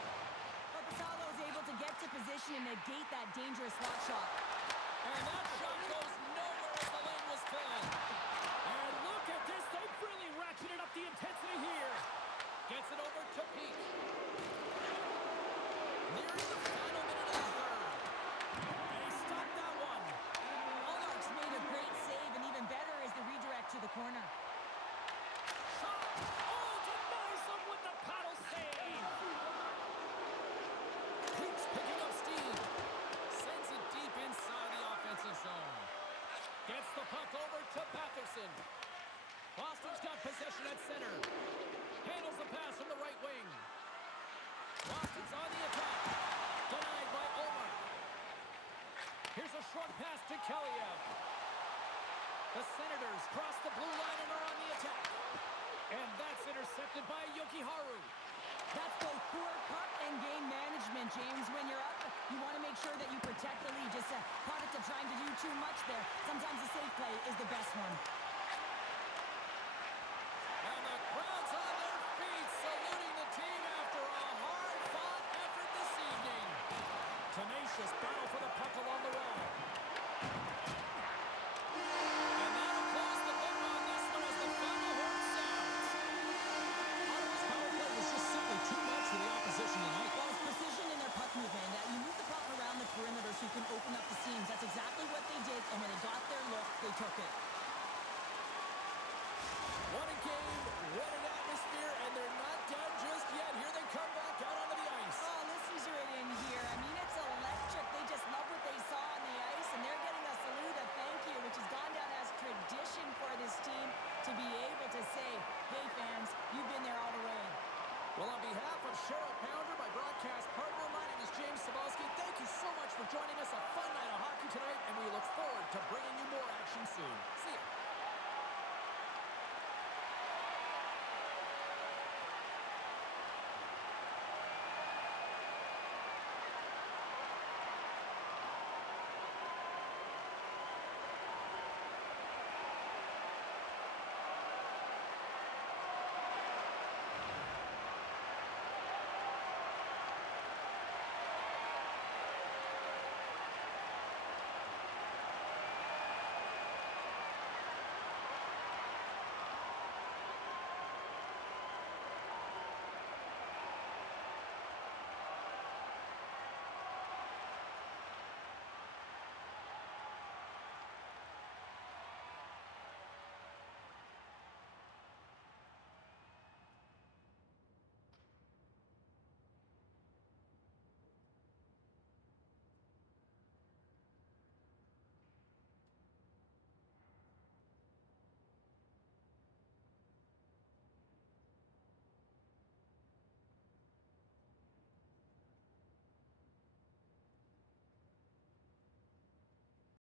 Corpusalo is able to get to position and negate that dangerous slot shot. And that shot goes nowhere as the lane was filled. And look at this. They've really ratcheted up the intensity here. Gets it over to Peak. Nearing the final minute of the third. And he stopped that one. Allmark's made a great save, and even better is the redirect to the corner. Shot. Oh, denies him with the paddle save. Peak's picking up steam. Sends it deep inside the offensive zone. Gets the puck over to Patterson. Boston's got possession at center. Handles the pass from the right wing. Boston's on the attack. Denied by Omar. Here's a short pass to Kaliev. The Senators cross the blue line and are on the attack. And that's intercepted by Yokiharu. That's both poor puck and game management, James. When you're up, you want to make sure that you protect the lead. Just a product of trying to do too much there. Sometimes the safe play is the best one. And the crowd's on their feet, saluting the team after a hard-fought effort this evening. Tenacious battle for the puck along the wall. And that'll close the book on this one as the final horn sounds. Ottawa's power play was just simply too much for the opposition tonight. Well, it's precision in their puck movement. You move the puck around the perimeter so you can open up the seams. That's exactly what they did, and when they got their look, they took it. What a game, what an atmosphere, and they're not done just yet. Here they come back out onto the ice. Oh, listen to it in here. I mean, it's electric. They just love what they saw on the ice, and they're getting a salute, a thank you, which has gone down as tradition for this team to be able to say, hey, fans, you've been there all the way. Well, on behalf of Cheryl Pounder, my broadcast partner, my name is James Cebulski. Thank you so much for joining us. A fun night of hockey tonight, and we look forward to bringing you more action soon. See ya.